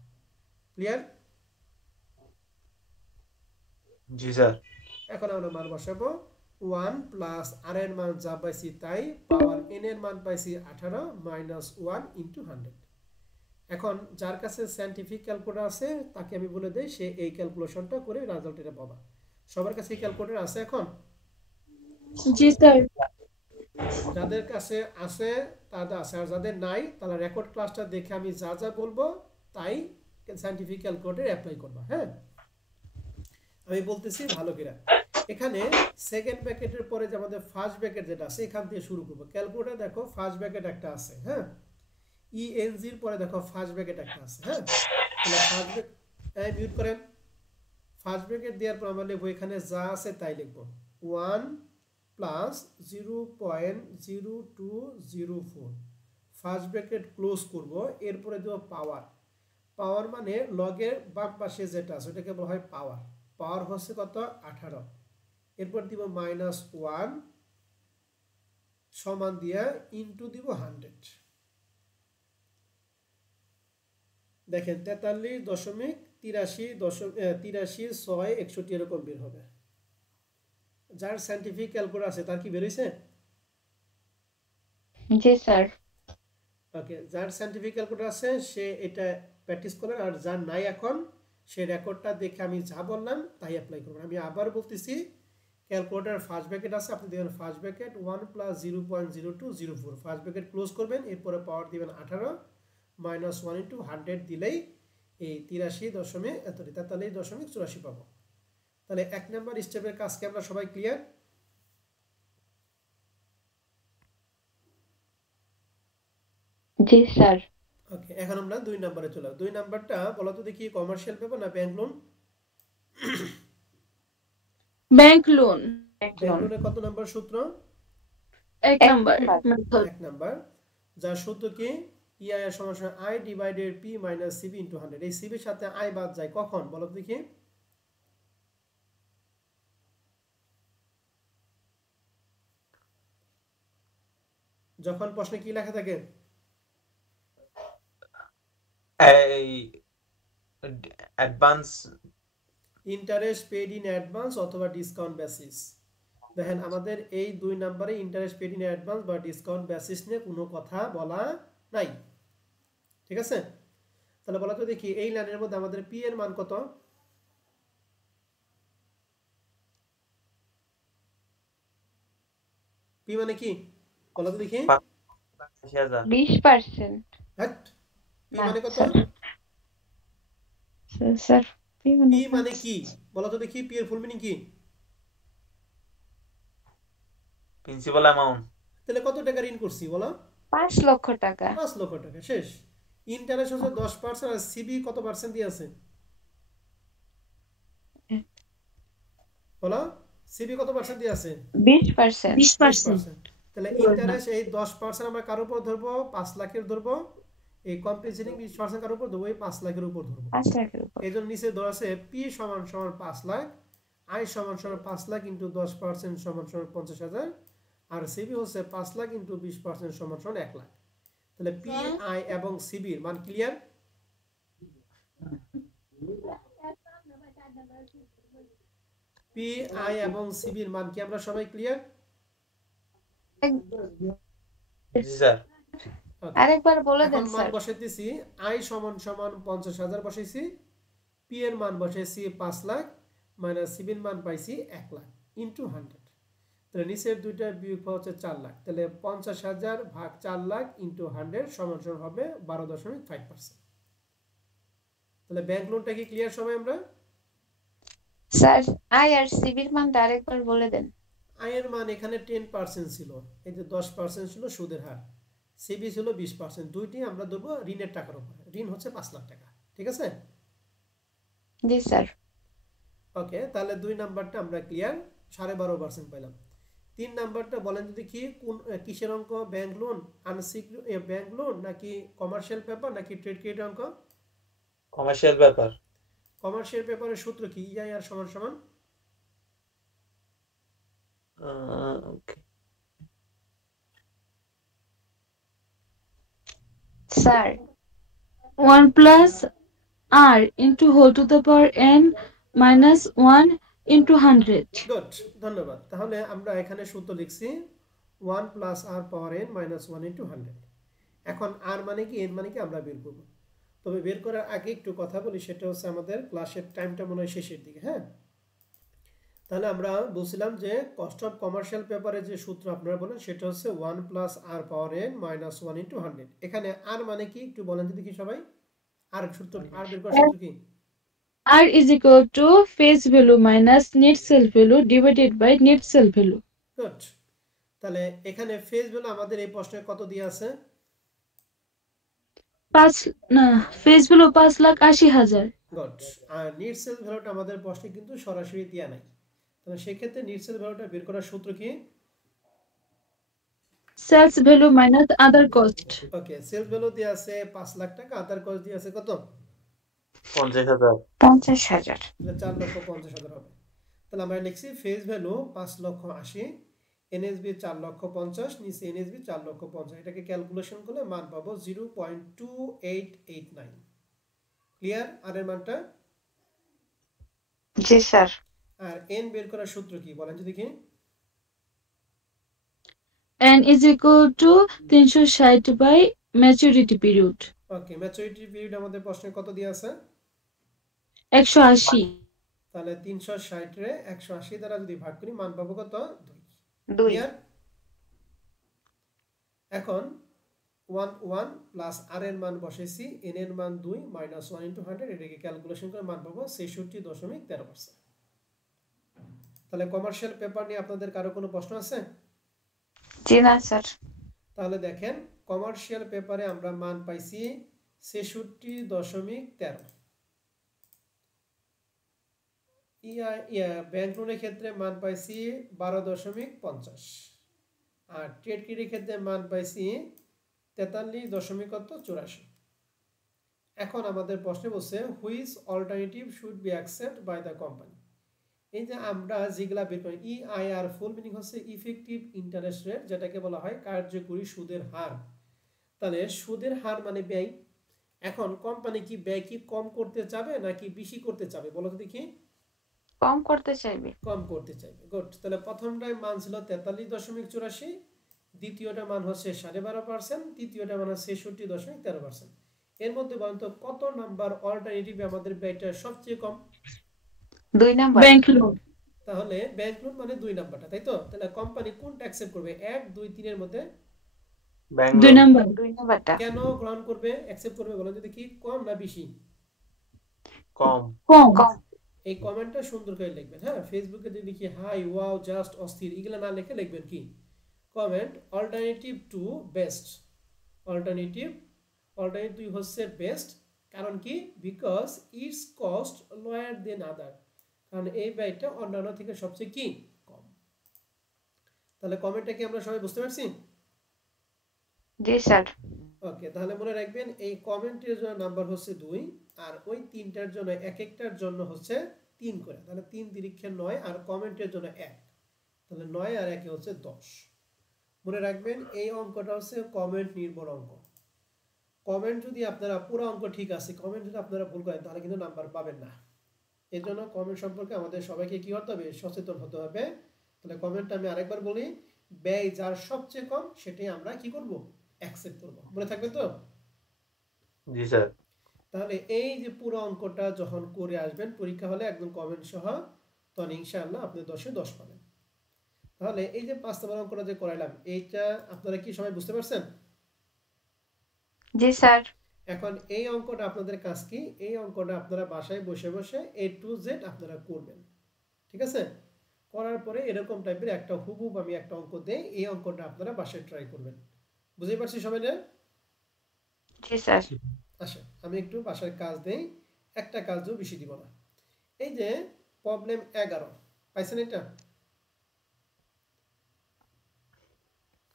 ক্লিয়ার? জি স্যার। এখন আমরা মান বসাবো 1 প্লাস আর এর মান যা পাইছি তাই পাওয়ার n এর মান পাইছি 18 মাইনাস 1 ইনটু 100। এখন যার কাছে সায়েন্টিফিক ক্যালকুলেটর আছে তাকে আমি বলে দেই, সে এই ক্যালকুলেশনটা করে রেজাল্ট এটা পাবা। সবার কাছে এই ক্যালকুলেটর আছে এখন? জি স্যার। যাদের কাছে আছে তাদের আছে, আর যাদের নাই তারা রেকর্ড ক্লাসটা দেখে আমি যা যা বলবো তাই সায়েন্টিফিক ক্যালকুলেটর অ্যাপ্লাই করবা। হ্যাঁ, আমি বলতেছি ভালো করে। এখানে সেকেন্ড ব্র্যাকেটের পরে যে আমাদের ফার্স্ট ব্র্যাকেট যেটা আছে এখান থেকে শুরু করব। ক্যালকুলেটর দেখো ফার্স্ট ব্র্যাকেট একটা আছে, হ্যাঁ, ইএনজি এর পরে দেখো ফার্স্ট ব্র্যাকেট একটা আছে। হ্যাঁ, তাহলে ফার্স্ট ব্র্যাকেট মিউট করেন। ফার্স্ট ব্র্যাকেট দেওয়ার পর আমরা লিখবো এখানে যা আছে তাই লিখবো 1 প্লাস 0.0204। ফার্স্ট ব্র্যাকেট ক্লোজ করব, এরপরে দেব পাওয়ার। পাওয়ার মানে লগের বাম পাশে যেটা আছে ওটাকে বলা হয় পাওয়ার। পাওয়ার হচ্ছে কত 18। এরপর দিব মাইনাস 1 সমান দিয়ে ইনটু দিব 100। দেখেন 43.83.661 এরকম বের হবে। যার সায়েন্টিফিক ক্যালকুলেটর আছে তার কি বের হইছে? জি স্যার। ওকে, যার সায়েন্টিফিক ক্যালকুলেটর আছে সে এটা প্র্যাকটিস করেন, আর যার নাই এখন সে রেকর্ডটা দেখে আমি যা বললাম তাই অ্যাপ্লাই করবেন। আমি আবার বলতেছি, ক্যালকুলেটর ফার্স্ট ব্র্যাকেট আছে, আপনি দেবেন first bracket 1 plus 0.0204, first bracket close করবেন, এরপরে পাওয়ার দিবেন 18 মাইনাস 1 ইন্টু 100 দিলেই এই 43.84 পাবো। তাহলে 1 নাম্বার স্টেপের কাজকে আমরা সবাই ক্লিয়ার? জি স্যার। ওকে, এখন আমরা 2 নম্বরে চলে যাব। 2 নাম্বারটা বলো তো দেখি, কমার্শিয়াল পেপার না bank loan? Bank loan. Bank লোনের কত নাম্বার সূত্র? 1 নাম্বার। 1 নাম্বার, যার সূত্র কি ইআইআর সমান I divided P minus CB into 100। এই সিবির সাথে আই বাদ যায় কখন বলো দেখি? যখন প্রশ্নে কি লেখা থাকে? এই advance interest paid in advance অথবা ডিসকাউন্ট বেসিস। দেখেন আমাদের এই 2 নম্বরে ইন্টারেস্ট পেড ইন অ্যাডভান্স বা ডিসকাউন্ট বেসিস নিয়ে কোনো কথা বলা নাই, ঠিক আছে? তাহলে বলা তো দেখি এই লাইনের মধ্যে আমাদের পি এর মান কত? পি মানে কি বলা তো দেখি? 20%। হ্যাঁ, পি মানে কত? স্যার পি মানে কি বলা তো দেখি? পি এর ফুল মিনিং কি? Principal amount. তাহলে কত টাকা ঋণ করছি বলো? 5 লক্ষ টাকা। 5 লক্ষ টাকা। শেষ। ইন্টারেস্ট হচ্ছে 10% আর সিবি কত পার্সেন্ট দিয়ে আছে বলো? সিবি কত পার্সেন্ট দিয়ে আছে? 20%। 20%। তাহলে ইন্টারেস্ট এই 10% আমরা কার উপর ধরবো? 5 লাখের ধরবো। এই কম্পেনসেটিং 20% কার উপর ধরবো? এই 5 লাখের উপর ধরবো। 5 লাখের উপর। এই জন্য নিচে ধরা আছে পি সমান সমান 5 লাখ, আই সমান সমান 5 লাখ ইনটু 10% সমান সমান 50,000, আর সিবি হচ্ছে 5 লাখ ইনটু 20% সমান সমান 1 লাখ। তাহলে পি আই এবং সিবির মান ক্লিয়ার? পি আই এবং সিবির মান কি আমরা সবাই ক্লিয়ার? জি স্যার। আরেকবার বলে দেন মান স্যার। বসাইতেছি, আই সমান সমান 50,000 বসাইছি, পি এর মান বসাইছি 5 লাখ মাইনাস সিবির মান পাইছি 1 লাখ ইনটু 100। তাহলে নিচের দুইটা বিয়োগফল হচ্ছে 4 লাখ। তাহলে 50,000 ভাগ 4 লাখ ইনটু 100 সমান সমান হবে 12.5%। তাহলে ব্যাংক লোনটা কি ক্লিয়ার সবাই আমরা? স্যার আই আর সিবির মানটা আরেকবার বলে দেন। আই এর মান এখানে 10% ছিল, এই যে 10% ছিল সুদের হার, সিবি ছিল 20%। দুইটি আমরা দেবো ঋণের টাকার উপর। ঋণ হচ্ছে 5 লাখ টাকা, ঠিক আছে? জি স্যার। ওকে, তাহলে 2 নাম্বারটা আমরা ক্লিয়ার, 12.5% পেলাম। 3 নাম্বারটা বলেন যদি কি কোন কিসের অঙ্ক? Bank loan, unsecured bank loan নাকি কমার্শিয়াল পেপার নাকি ট্রেড ক্রেডিট অঙ্ক? Commercial paper. কমার্শিয়াল পেপারের সূত্র কি? ইআইআর সমান সমান okay sir 1 plus r into whole to the power n minus 1 into 100. Good, ধন্যবাদ। তাহলে আমরা এখানে সূত্র লিখছি 1 প্লাস আর পাওয়ার n মাইনাস 1 ইন্টু 100। এখন আর মানে কি n মানে কি আমরা বের করব। তবে বের করার আগে একটু কথা বলি, সেটা হচ্ছে আমাদের ক্লাসের টাইমটা মনে হয় শেষের দিকে। হ্যাঁ, তাহলে আমরা বলছিলাম যে কস্ট অফ কমার্শিয়াল পেপারে যে সূত্র আপনারা বলেন সেটা হচ্ছে 1 প্লাস আর পাওয়ার n মাইনাস 1 ইন্টু 100। এখানে আর মানে কি একটু বলেন যদি কি সবাই? আর সূত্র, আর বের করার সূত্র কি? R is equal to face value minus net sale value divided by net sale value. Good. তাহলে এখানে ফেস ভ্যালু আমাদের এই প্রশ্নে কত দিয়ে আছে? face value 5,80,000. গুড। আর নেট সেল ভ্যালুটা আমাদের প্রশ্নে কিন্তু সরাসরি দেয়া নাই। তাহলে সেই ক্ষেত্রে নেট সেল ভ্যালুটা বের করার সূত্র কি? Sales value minus other cost. ওকে, সেল ভ্যালু দিয়ে আছে 5 লাখ টাকা, আদার কস্ট দিয়ে আছে কত? 50,000। 50,000 তাহলে 4,50,000 হবে। তাহলে আমরা লিখছি ফেস ভ্যালু 5,80,000, এনএসবি 4,50,000, নিচে এনএসবি 4,50,000। এটাকে ক্যালকুলেশন করলে মান পাবো 0.2889। ক্লিয়ার? আর এর মানটা? জি স্যার আর এন বের করার সূত্র কি বলেন যদি কি? N is equal to 360 by maturity period. Okay, maturity period আমাদের প্রশ্নে কত দিয়ে আছে? 180. তাহলে 360 রে 180 দ্বারা যদি ভাগ করি মান পাবো কত? 2। 2 ক্লিয়ার? এখন 1 প্লাস আর এর মান বসাইছি, এন এর মান 2 মাইনাস 1 ইন্টু 100, এটাকে ক্যালকুলেশন করে মান পাবো 66.13%। তাহলে কমার্শিয়াল পেপার নিয়ে আপনাদের কারো কোনো প্রশ্ন আছে? জি না স্যার তাহলে দেখেন কমার্শিয়াল পেপারে আমরা মান পাইছি 66.13। ব্যাংক লোনের ক্ষেত্রে মান পাইছি 12.50, আর ট্রেড ক্রেডিটের ক্ষেত্রে মান পাইছি 43.84। এখন আমাদের প্রশ্নে বলছে which alternative should be accept by the company. এই যে আমরা যেগুলা বের করি, ইআইআর ফুল মিনিং হচ্ছে ইফেক্টিভ ইন্টারেস্ট রেট, যেটাকে বলা হয় কার্যকরী সুদের হার। তাহলে সুদের হার মানে ব্যয়। এখন কোম্পানি কি ব্যয় কি কম করতে চাবে নাকি বেশি করতে চাবে বলো তো দেখি? কম করতে চাইবে কম করতে চাইবে। গুড। তাহলে প্রথমটায় মান ছিল 43.84, দ্বিতীয়টা মান হচ্ছে 12.5%, তৃতীয়টা মান হচ্ছে 66.13%। এর মধ্যে বলুন তো কত নাম্বার অল্টারনেটিভ আমাদের ব্যয়টা সবচেয়ে কম? 2 নাম্বার Bank loan. তাহলে ব্যাংক লোন মানে 2 নাম্বারটা, তাই তো? তাহলে কোম্পানি কোনটা অ্যাকসেপ্ট করবে? 1, 2, 3 এর মধ্যে 2 number. 2 নাম্বারটা কেন গ্রহণ করবে, অ্যাকসেপ্ট করবে বলো যদি কি? কম না বেশি? কম। কম. কম এই কমেন্টটা সুন্দর করে লিখবেন। হ্যাঁ, ফেসবুকে যদি লিখি হাই, ওয়াও, জাস্ট, অস্থির, এগুলো না লিখে লিখবেন কি comment alternative to best. Alternative হচ্ছে বেস্ট। কারণ কি? বিকজ ইটস কস্ট লোয়ার দেন আদার। কারণ এই ব্যয়টা অন্যান্য থেকে সবচেয়ে কি কম। তাহলে কমেন্টটা কি আমরা সবাই বুঝতে পারছি? জি স্যার ওকে, তাহলে মনে রাখবেন এই কমেন্টের জন্য নাম্বার হচ্ছে 2, আর ওই তিনটার জন্য এক একটার জন্য হচ্ছে 3 করে। তাহলে 3 তিরিক্ষে 9, আর কমেন্টের জন্য 1। তাহলে 9 আর 1 হচ্ছে 10। মনে রাখবেন এই অঙ্কটা হচ্ছে কমেন্ট নির্ভর অঙ্ক। কমেন্ট যদি আপনারা পুরো অঙ্ক ঠিক আছে, কমেন্ট যদি আপনারা ভুল করেন তাহলে কিন্তু নাম্বার পাবেন না। এর জন্য কমেন্ট সম্পর্কে আমাদের সবাইকে কি হতে হবে? সচেতন হতে হবে। তাহলে কমেন্টটা আমি আরেকবার বলি, ব্যয় যার সবচেয়ে কম সেটাই আমরা কি করব? অ্যাকসেপ্ট করব। মনে থাকবে তো? জি স্যার। তাহলে এই যে পুরো অঙ্কটা যখন করে আসবেন পরীক্ষা হলে একদম কমেন্ট সহ, তখন ইনশাআল্লাহ আপনি 10-এ 10 পাবেন। তাহলে এই যে 5 নম্বর অঙ্কটা যে করাইলাম, এইটা আপনারা কি সবাই বুঝতে পারছেন? জি স্যার এখন এই অঙ্কটা আপনাদের কাজ কি? এই অঙ্কটা আপনারা বাসায় বসে বসে A to Z আপনারা করবেন। ঠিক আছে? করার পরে এরকম টাইপের একটা হুবহুব আমি একটা অঙ্ক দেই, এই অঙ্কটা আপনারা বাসায় ট্রাই করবেন। বুঝতে পারছি সবাই না? জি স্যার আচ্ছা, আমি একটু বাসায় কাজ দেই, একটা কাজও বেশি দিব না। এই যে প্রবলেম 11 পাইছেন এটা?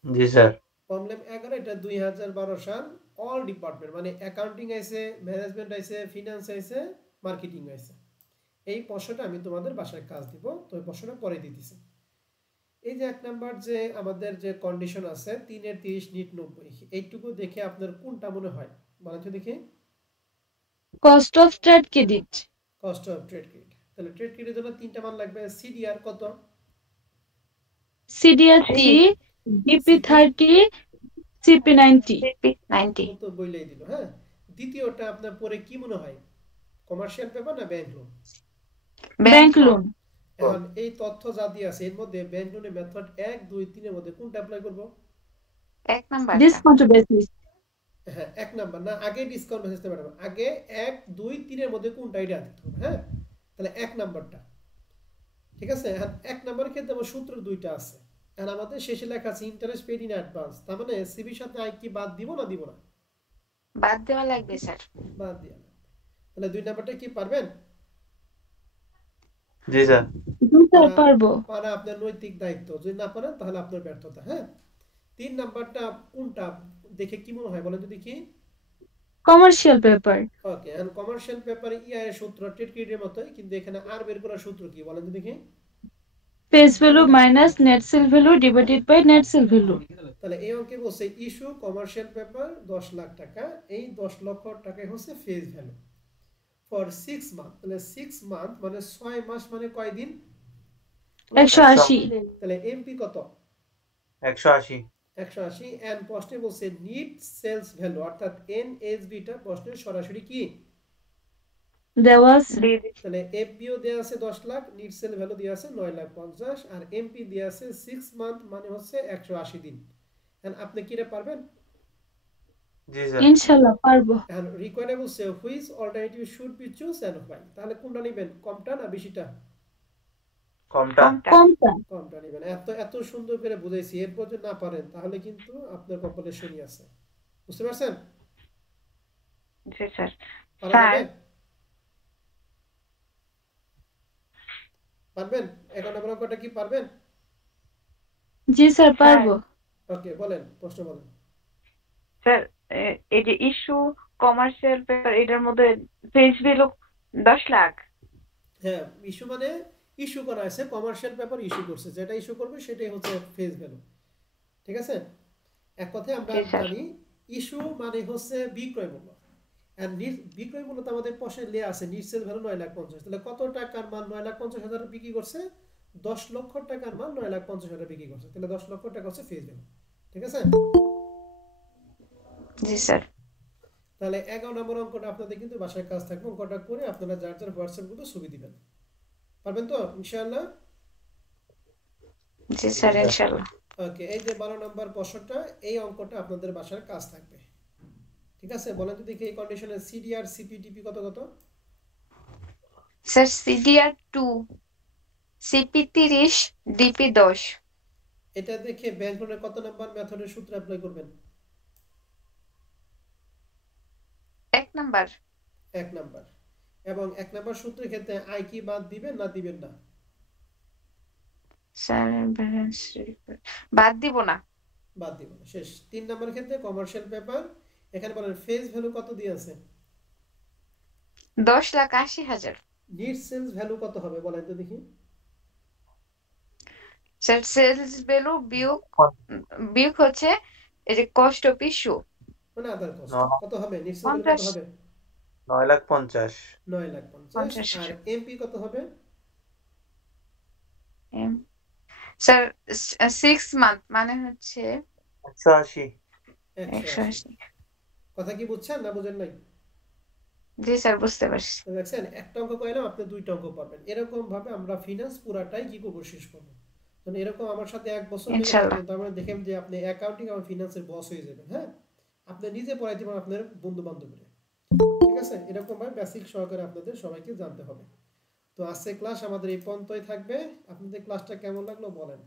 জি স্যার। প্রবলেম 11 এটা 2012 সাল অল ডিপার্টমেন্ট মানে অ্যাকাউন্টিং আইছে, ম্যানেজমেন্ট আইছে, ফিনান্স আইছে, মার্কেটিং আইছে। এই প্রশ্নটা আমি তোমাদের বাসায় কাজ দিব, তো এই প্রশ্নটা পরে দিতেছি। এই যে 1 নাম্বার যে আমাদের যে কন্ডিশন আছে 3 এর 30 নিট 90, এইটুকু দেখে আপনার কোনটা মনে হয় বলেন তো দেখি? Cost of trade credit. Cost of trade credit. তাহলে ট্রেড ক্রেডিটের জন্য তিনটা মান লাগবে। সিডিআর কত? CDR 3, DP 30, CP 90। 90 তো বইলেই দিল। হ্যাঁ, দ্বিতীয়টা আপনার পরে কি মনে হয়, কমার্শিয়াল পেপার না ব্যাংক লোন? Bank loan. এখন এই তথ্য যা দিয়ে আছে এর মধ্যে ব্যাংক লোনের মেথড 1 2 3 এর মধ্যে কোনটা অ্যাপ্লাই করব? 1 নাম্বার ডিসকাউন্ট বেসিস। হ্যাঁ, 1 নাম্বার না, আগে ডিসকাউন্ট মেসেজটা ম্যাডাম, আগে 1 2 3 এর মধ্যে কোনটা এটা দিতে হবে। হ্যাঁ, তাহলে 1 নাম্বারটা ঠিক আছে। এখন 1 নাম্বারের ক্ষেত্রে আমার সূত্র দুইটা আছে। এখন আমাদের শেষে লেখা আছে ইন্টারেস্ট পেড ইন অ্যাডভান্স, তার মানে সিবির সাথে আই কি বাদ দিব না দিব না? বাদ দেওয়া লাগবে স্যার। বাদ দিয়া লাগবে। তাহলে 2 নাম্বারটা কি পারবেন? জি স্যার। দুটো পারবো। পারা আপনার নৈতিক দায়িত্ব, যদি না পারেন তাহলে আপনার ব্যর্থতা। হ্যাঁ, 3 নাম্বারটা কোনটা দেখে কি মনে হয় বলেন তো দেখি? Commercial paper. ওকে, এখন কমার্শিয়াল পেপারে ইআই এর সূত্র ট্রেড ক্রেডিটের মতোই, কিন্তু এখানে আর বের করার সূত্র কি বলেন তো দেখি? Face value minus net sell value divided by net sell value. তাহলে এই অঙ্কে বলছে ইস্যু কমার্শিয়াল পেপার 10 লাখ টাকা, এই 10 লক্ষ টাকাই হচ্ছে ফেস ভ্যালু ফর 6 মান্থ। তাহলে 6 মান্থ মানে 6 মাস মানে কয় দিন? 180। তাহলে এমপি কত? 180। 180। এন্ড প্রশ্নে বলছে নিট সেলস ভ্যালু, অর্থাৎ এনএসভি টা প্রশ্নের সরাসরি কি দেওয়া আছে। তাহলে এফবিও দেয়া আছে 10 লাখ, নিট সেল ভ্যালু দেয়া আছে 9 লাখ 50, আর এমপি দেয়া আছে 6 মান্থ মানে হচ্ছে 180 দিন। এন্ড আপনি কিরে পারবেন? জি স্যার। ইনশাআল্লাহ পারবো। এন্ড রিকোয়ার্ড বলছে which alternative should be choose and why. তাহলে কোনটা নেবেন, কমটা না বেশিটা? কমটা। কমটা। কমটা নেবেন। এত সুন্দর করে বুঝাইছি, এরপর যদি না পারেন তাহলে কিন্তু আপনার কপালে শনি আছে। বুঝতে পারছেন? জি স্যার। পারা স্যার যাবে? পারবেন? 11 নম্বর অঙ্কটা কি পারবেন? জি স্যার পারবো। ওকে, বলেন, প্রশ্ন বলেন। স্যার এই যে ইস্যু কমার্শিয়াল পেপার এটার মধ্যে ফেস ভ্যালু 10 লাখ। হ্যাঁ, ইস্যু মানে ইস্যু করা আছে, কমার্শিয়াল পেপার ইস্যু করছে, যেটা ইস্যু করবে সেটাই হচ্ছে ফেস ভ্যালু। ঠিক আছে? এক কথায় আমরা জি, স্যার। জানি ইস্যু মানে হচ্ছে বিক্রয় মূল্য, আর বিক্রয় মূল্য তো আমাদের প্রশ্নে লেয়া আছে নিট সেল ভ্যালু 9 লাখ 50। তাহলে কত টাকার মাল 9 লাখ 50 হাজার বিক্রি করছে? 10 লক্ষ টাকার মাল 9 লাখ 50 হাজার বিক্রি করছে, তাহলে 10 লক্ষ টাকা হচ্ছে ফেস ভ্যালু। ঠিক আছে? জি স্যার। তাহলে 11 নম্বর অঙ্কটা আপনাদের কিন্তু বাসায় কাজ থাকবে, অঙ্কটা করে আপনারা যার যার হোয়াটসঅ্যাপ গ্রুপে ছবি দিবেন। পারবেন তো ইনশাআল্লাহ? জি স্যার ইনশাআল্লাহ। ওকে, এই যে 12 নম্বর প্রশ্নটা, এই অঙ্কটা আপনাদের বাসার কাজ থাকবে। ঠিক আছে? বলেন তো দেখি এই কন্ডিশনে সিডিআর সিপিডিপি কত কত? Sir CDR 2, CP 30, DP 10। এটা দেখে ব্যাংক লোনের কত নাম্বার মেথডের সূত্র অ্যাপ্লাই করবেন? 1 নাম্বার। 1 নাম্বার। এবং 1 নাম্বার সূত্রের ক্ষেত্রে আই কি বাদ দিবেন না দিবেন না? স্যার ব্যালেন্স বাদ দিব না। বাদ দিব না, শেষ। 3 নাম্বারের ক্ষেত্রে কমার্শিয়াল পেপার, এখানে বলেন ফেস ভ্যালু কত দিয়ে আছে? 10,80,000। নিট সেলস ভ্যালু কত হবে বলেন তো দেখি? স্যার সেলস ভ্যালু বিয়োগ হচ্ছে এই যে কস্ট অফ ইস্যু মানে আদার কস্ট ন- কত হবে? নিট সেলস ভ্যালু কত 50। হবে? 9 লাখ 50। 9 লাখ 50। 50 আর এমপি কত হবে? স্যার 6 মান্থ মানে হচ্ছে 180। 180। কথা কি বুঝছেন না বুঝেন নাই? জি স্যার বুঝতে পারছি। তো দেখছেন, একটা অঙ্ক কইলাম আপনি দুইটা অঙ্ক পারবেন। এরকম ভাবে আমরা ফিনান্স পুরাটাই কি করব, শেষ করব। মানে এরকম আমার সাথে 1 বছর লেগে ইনশাআল্লাহ। থাকবেন, তার মানে দেখেন যে আপনি অ্যাকাউন্টিং আর ফিনান্সের বস হয়ে যাবেন। হ্যাঁ, আপনি নিজে পড়াইতে পারেন আপনার বন্ধু বান্ধবদের। ঠিক আছে? এরকম ভাবে বেসিক সহকারে আপনাদের সবাইকে জানতে হবে। তো আজকে ক্লাস আমাদের এই পর্যন্তই থাকবে। আপনাদের ক্লাসটা কেমন লাগলো বলেন।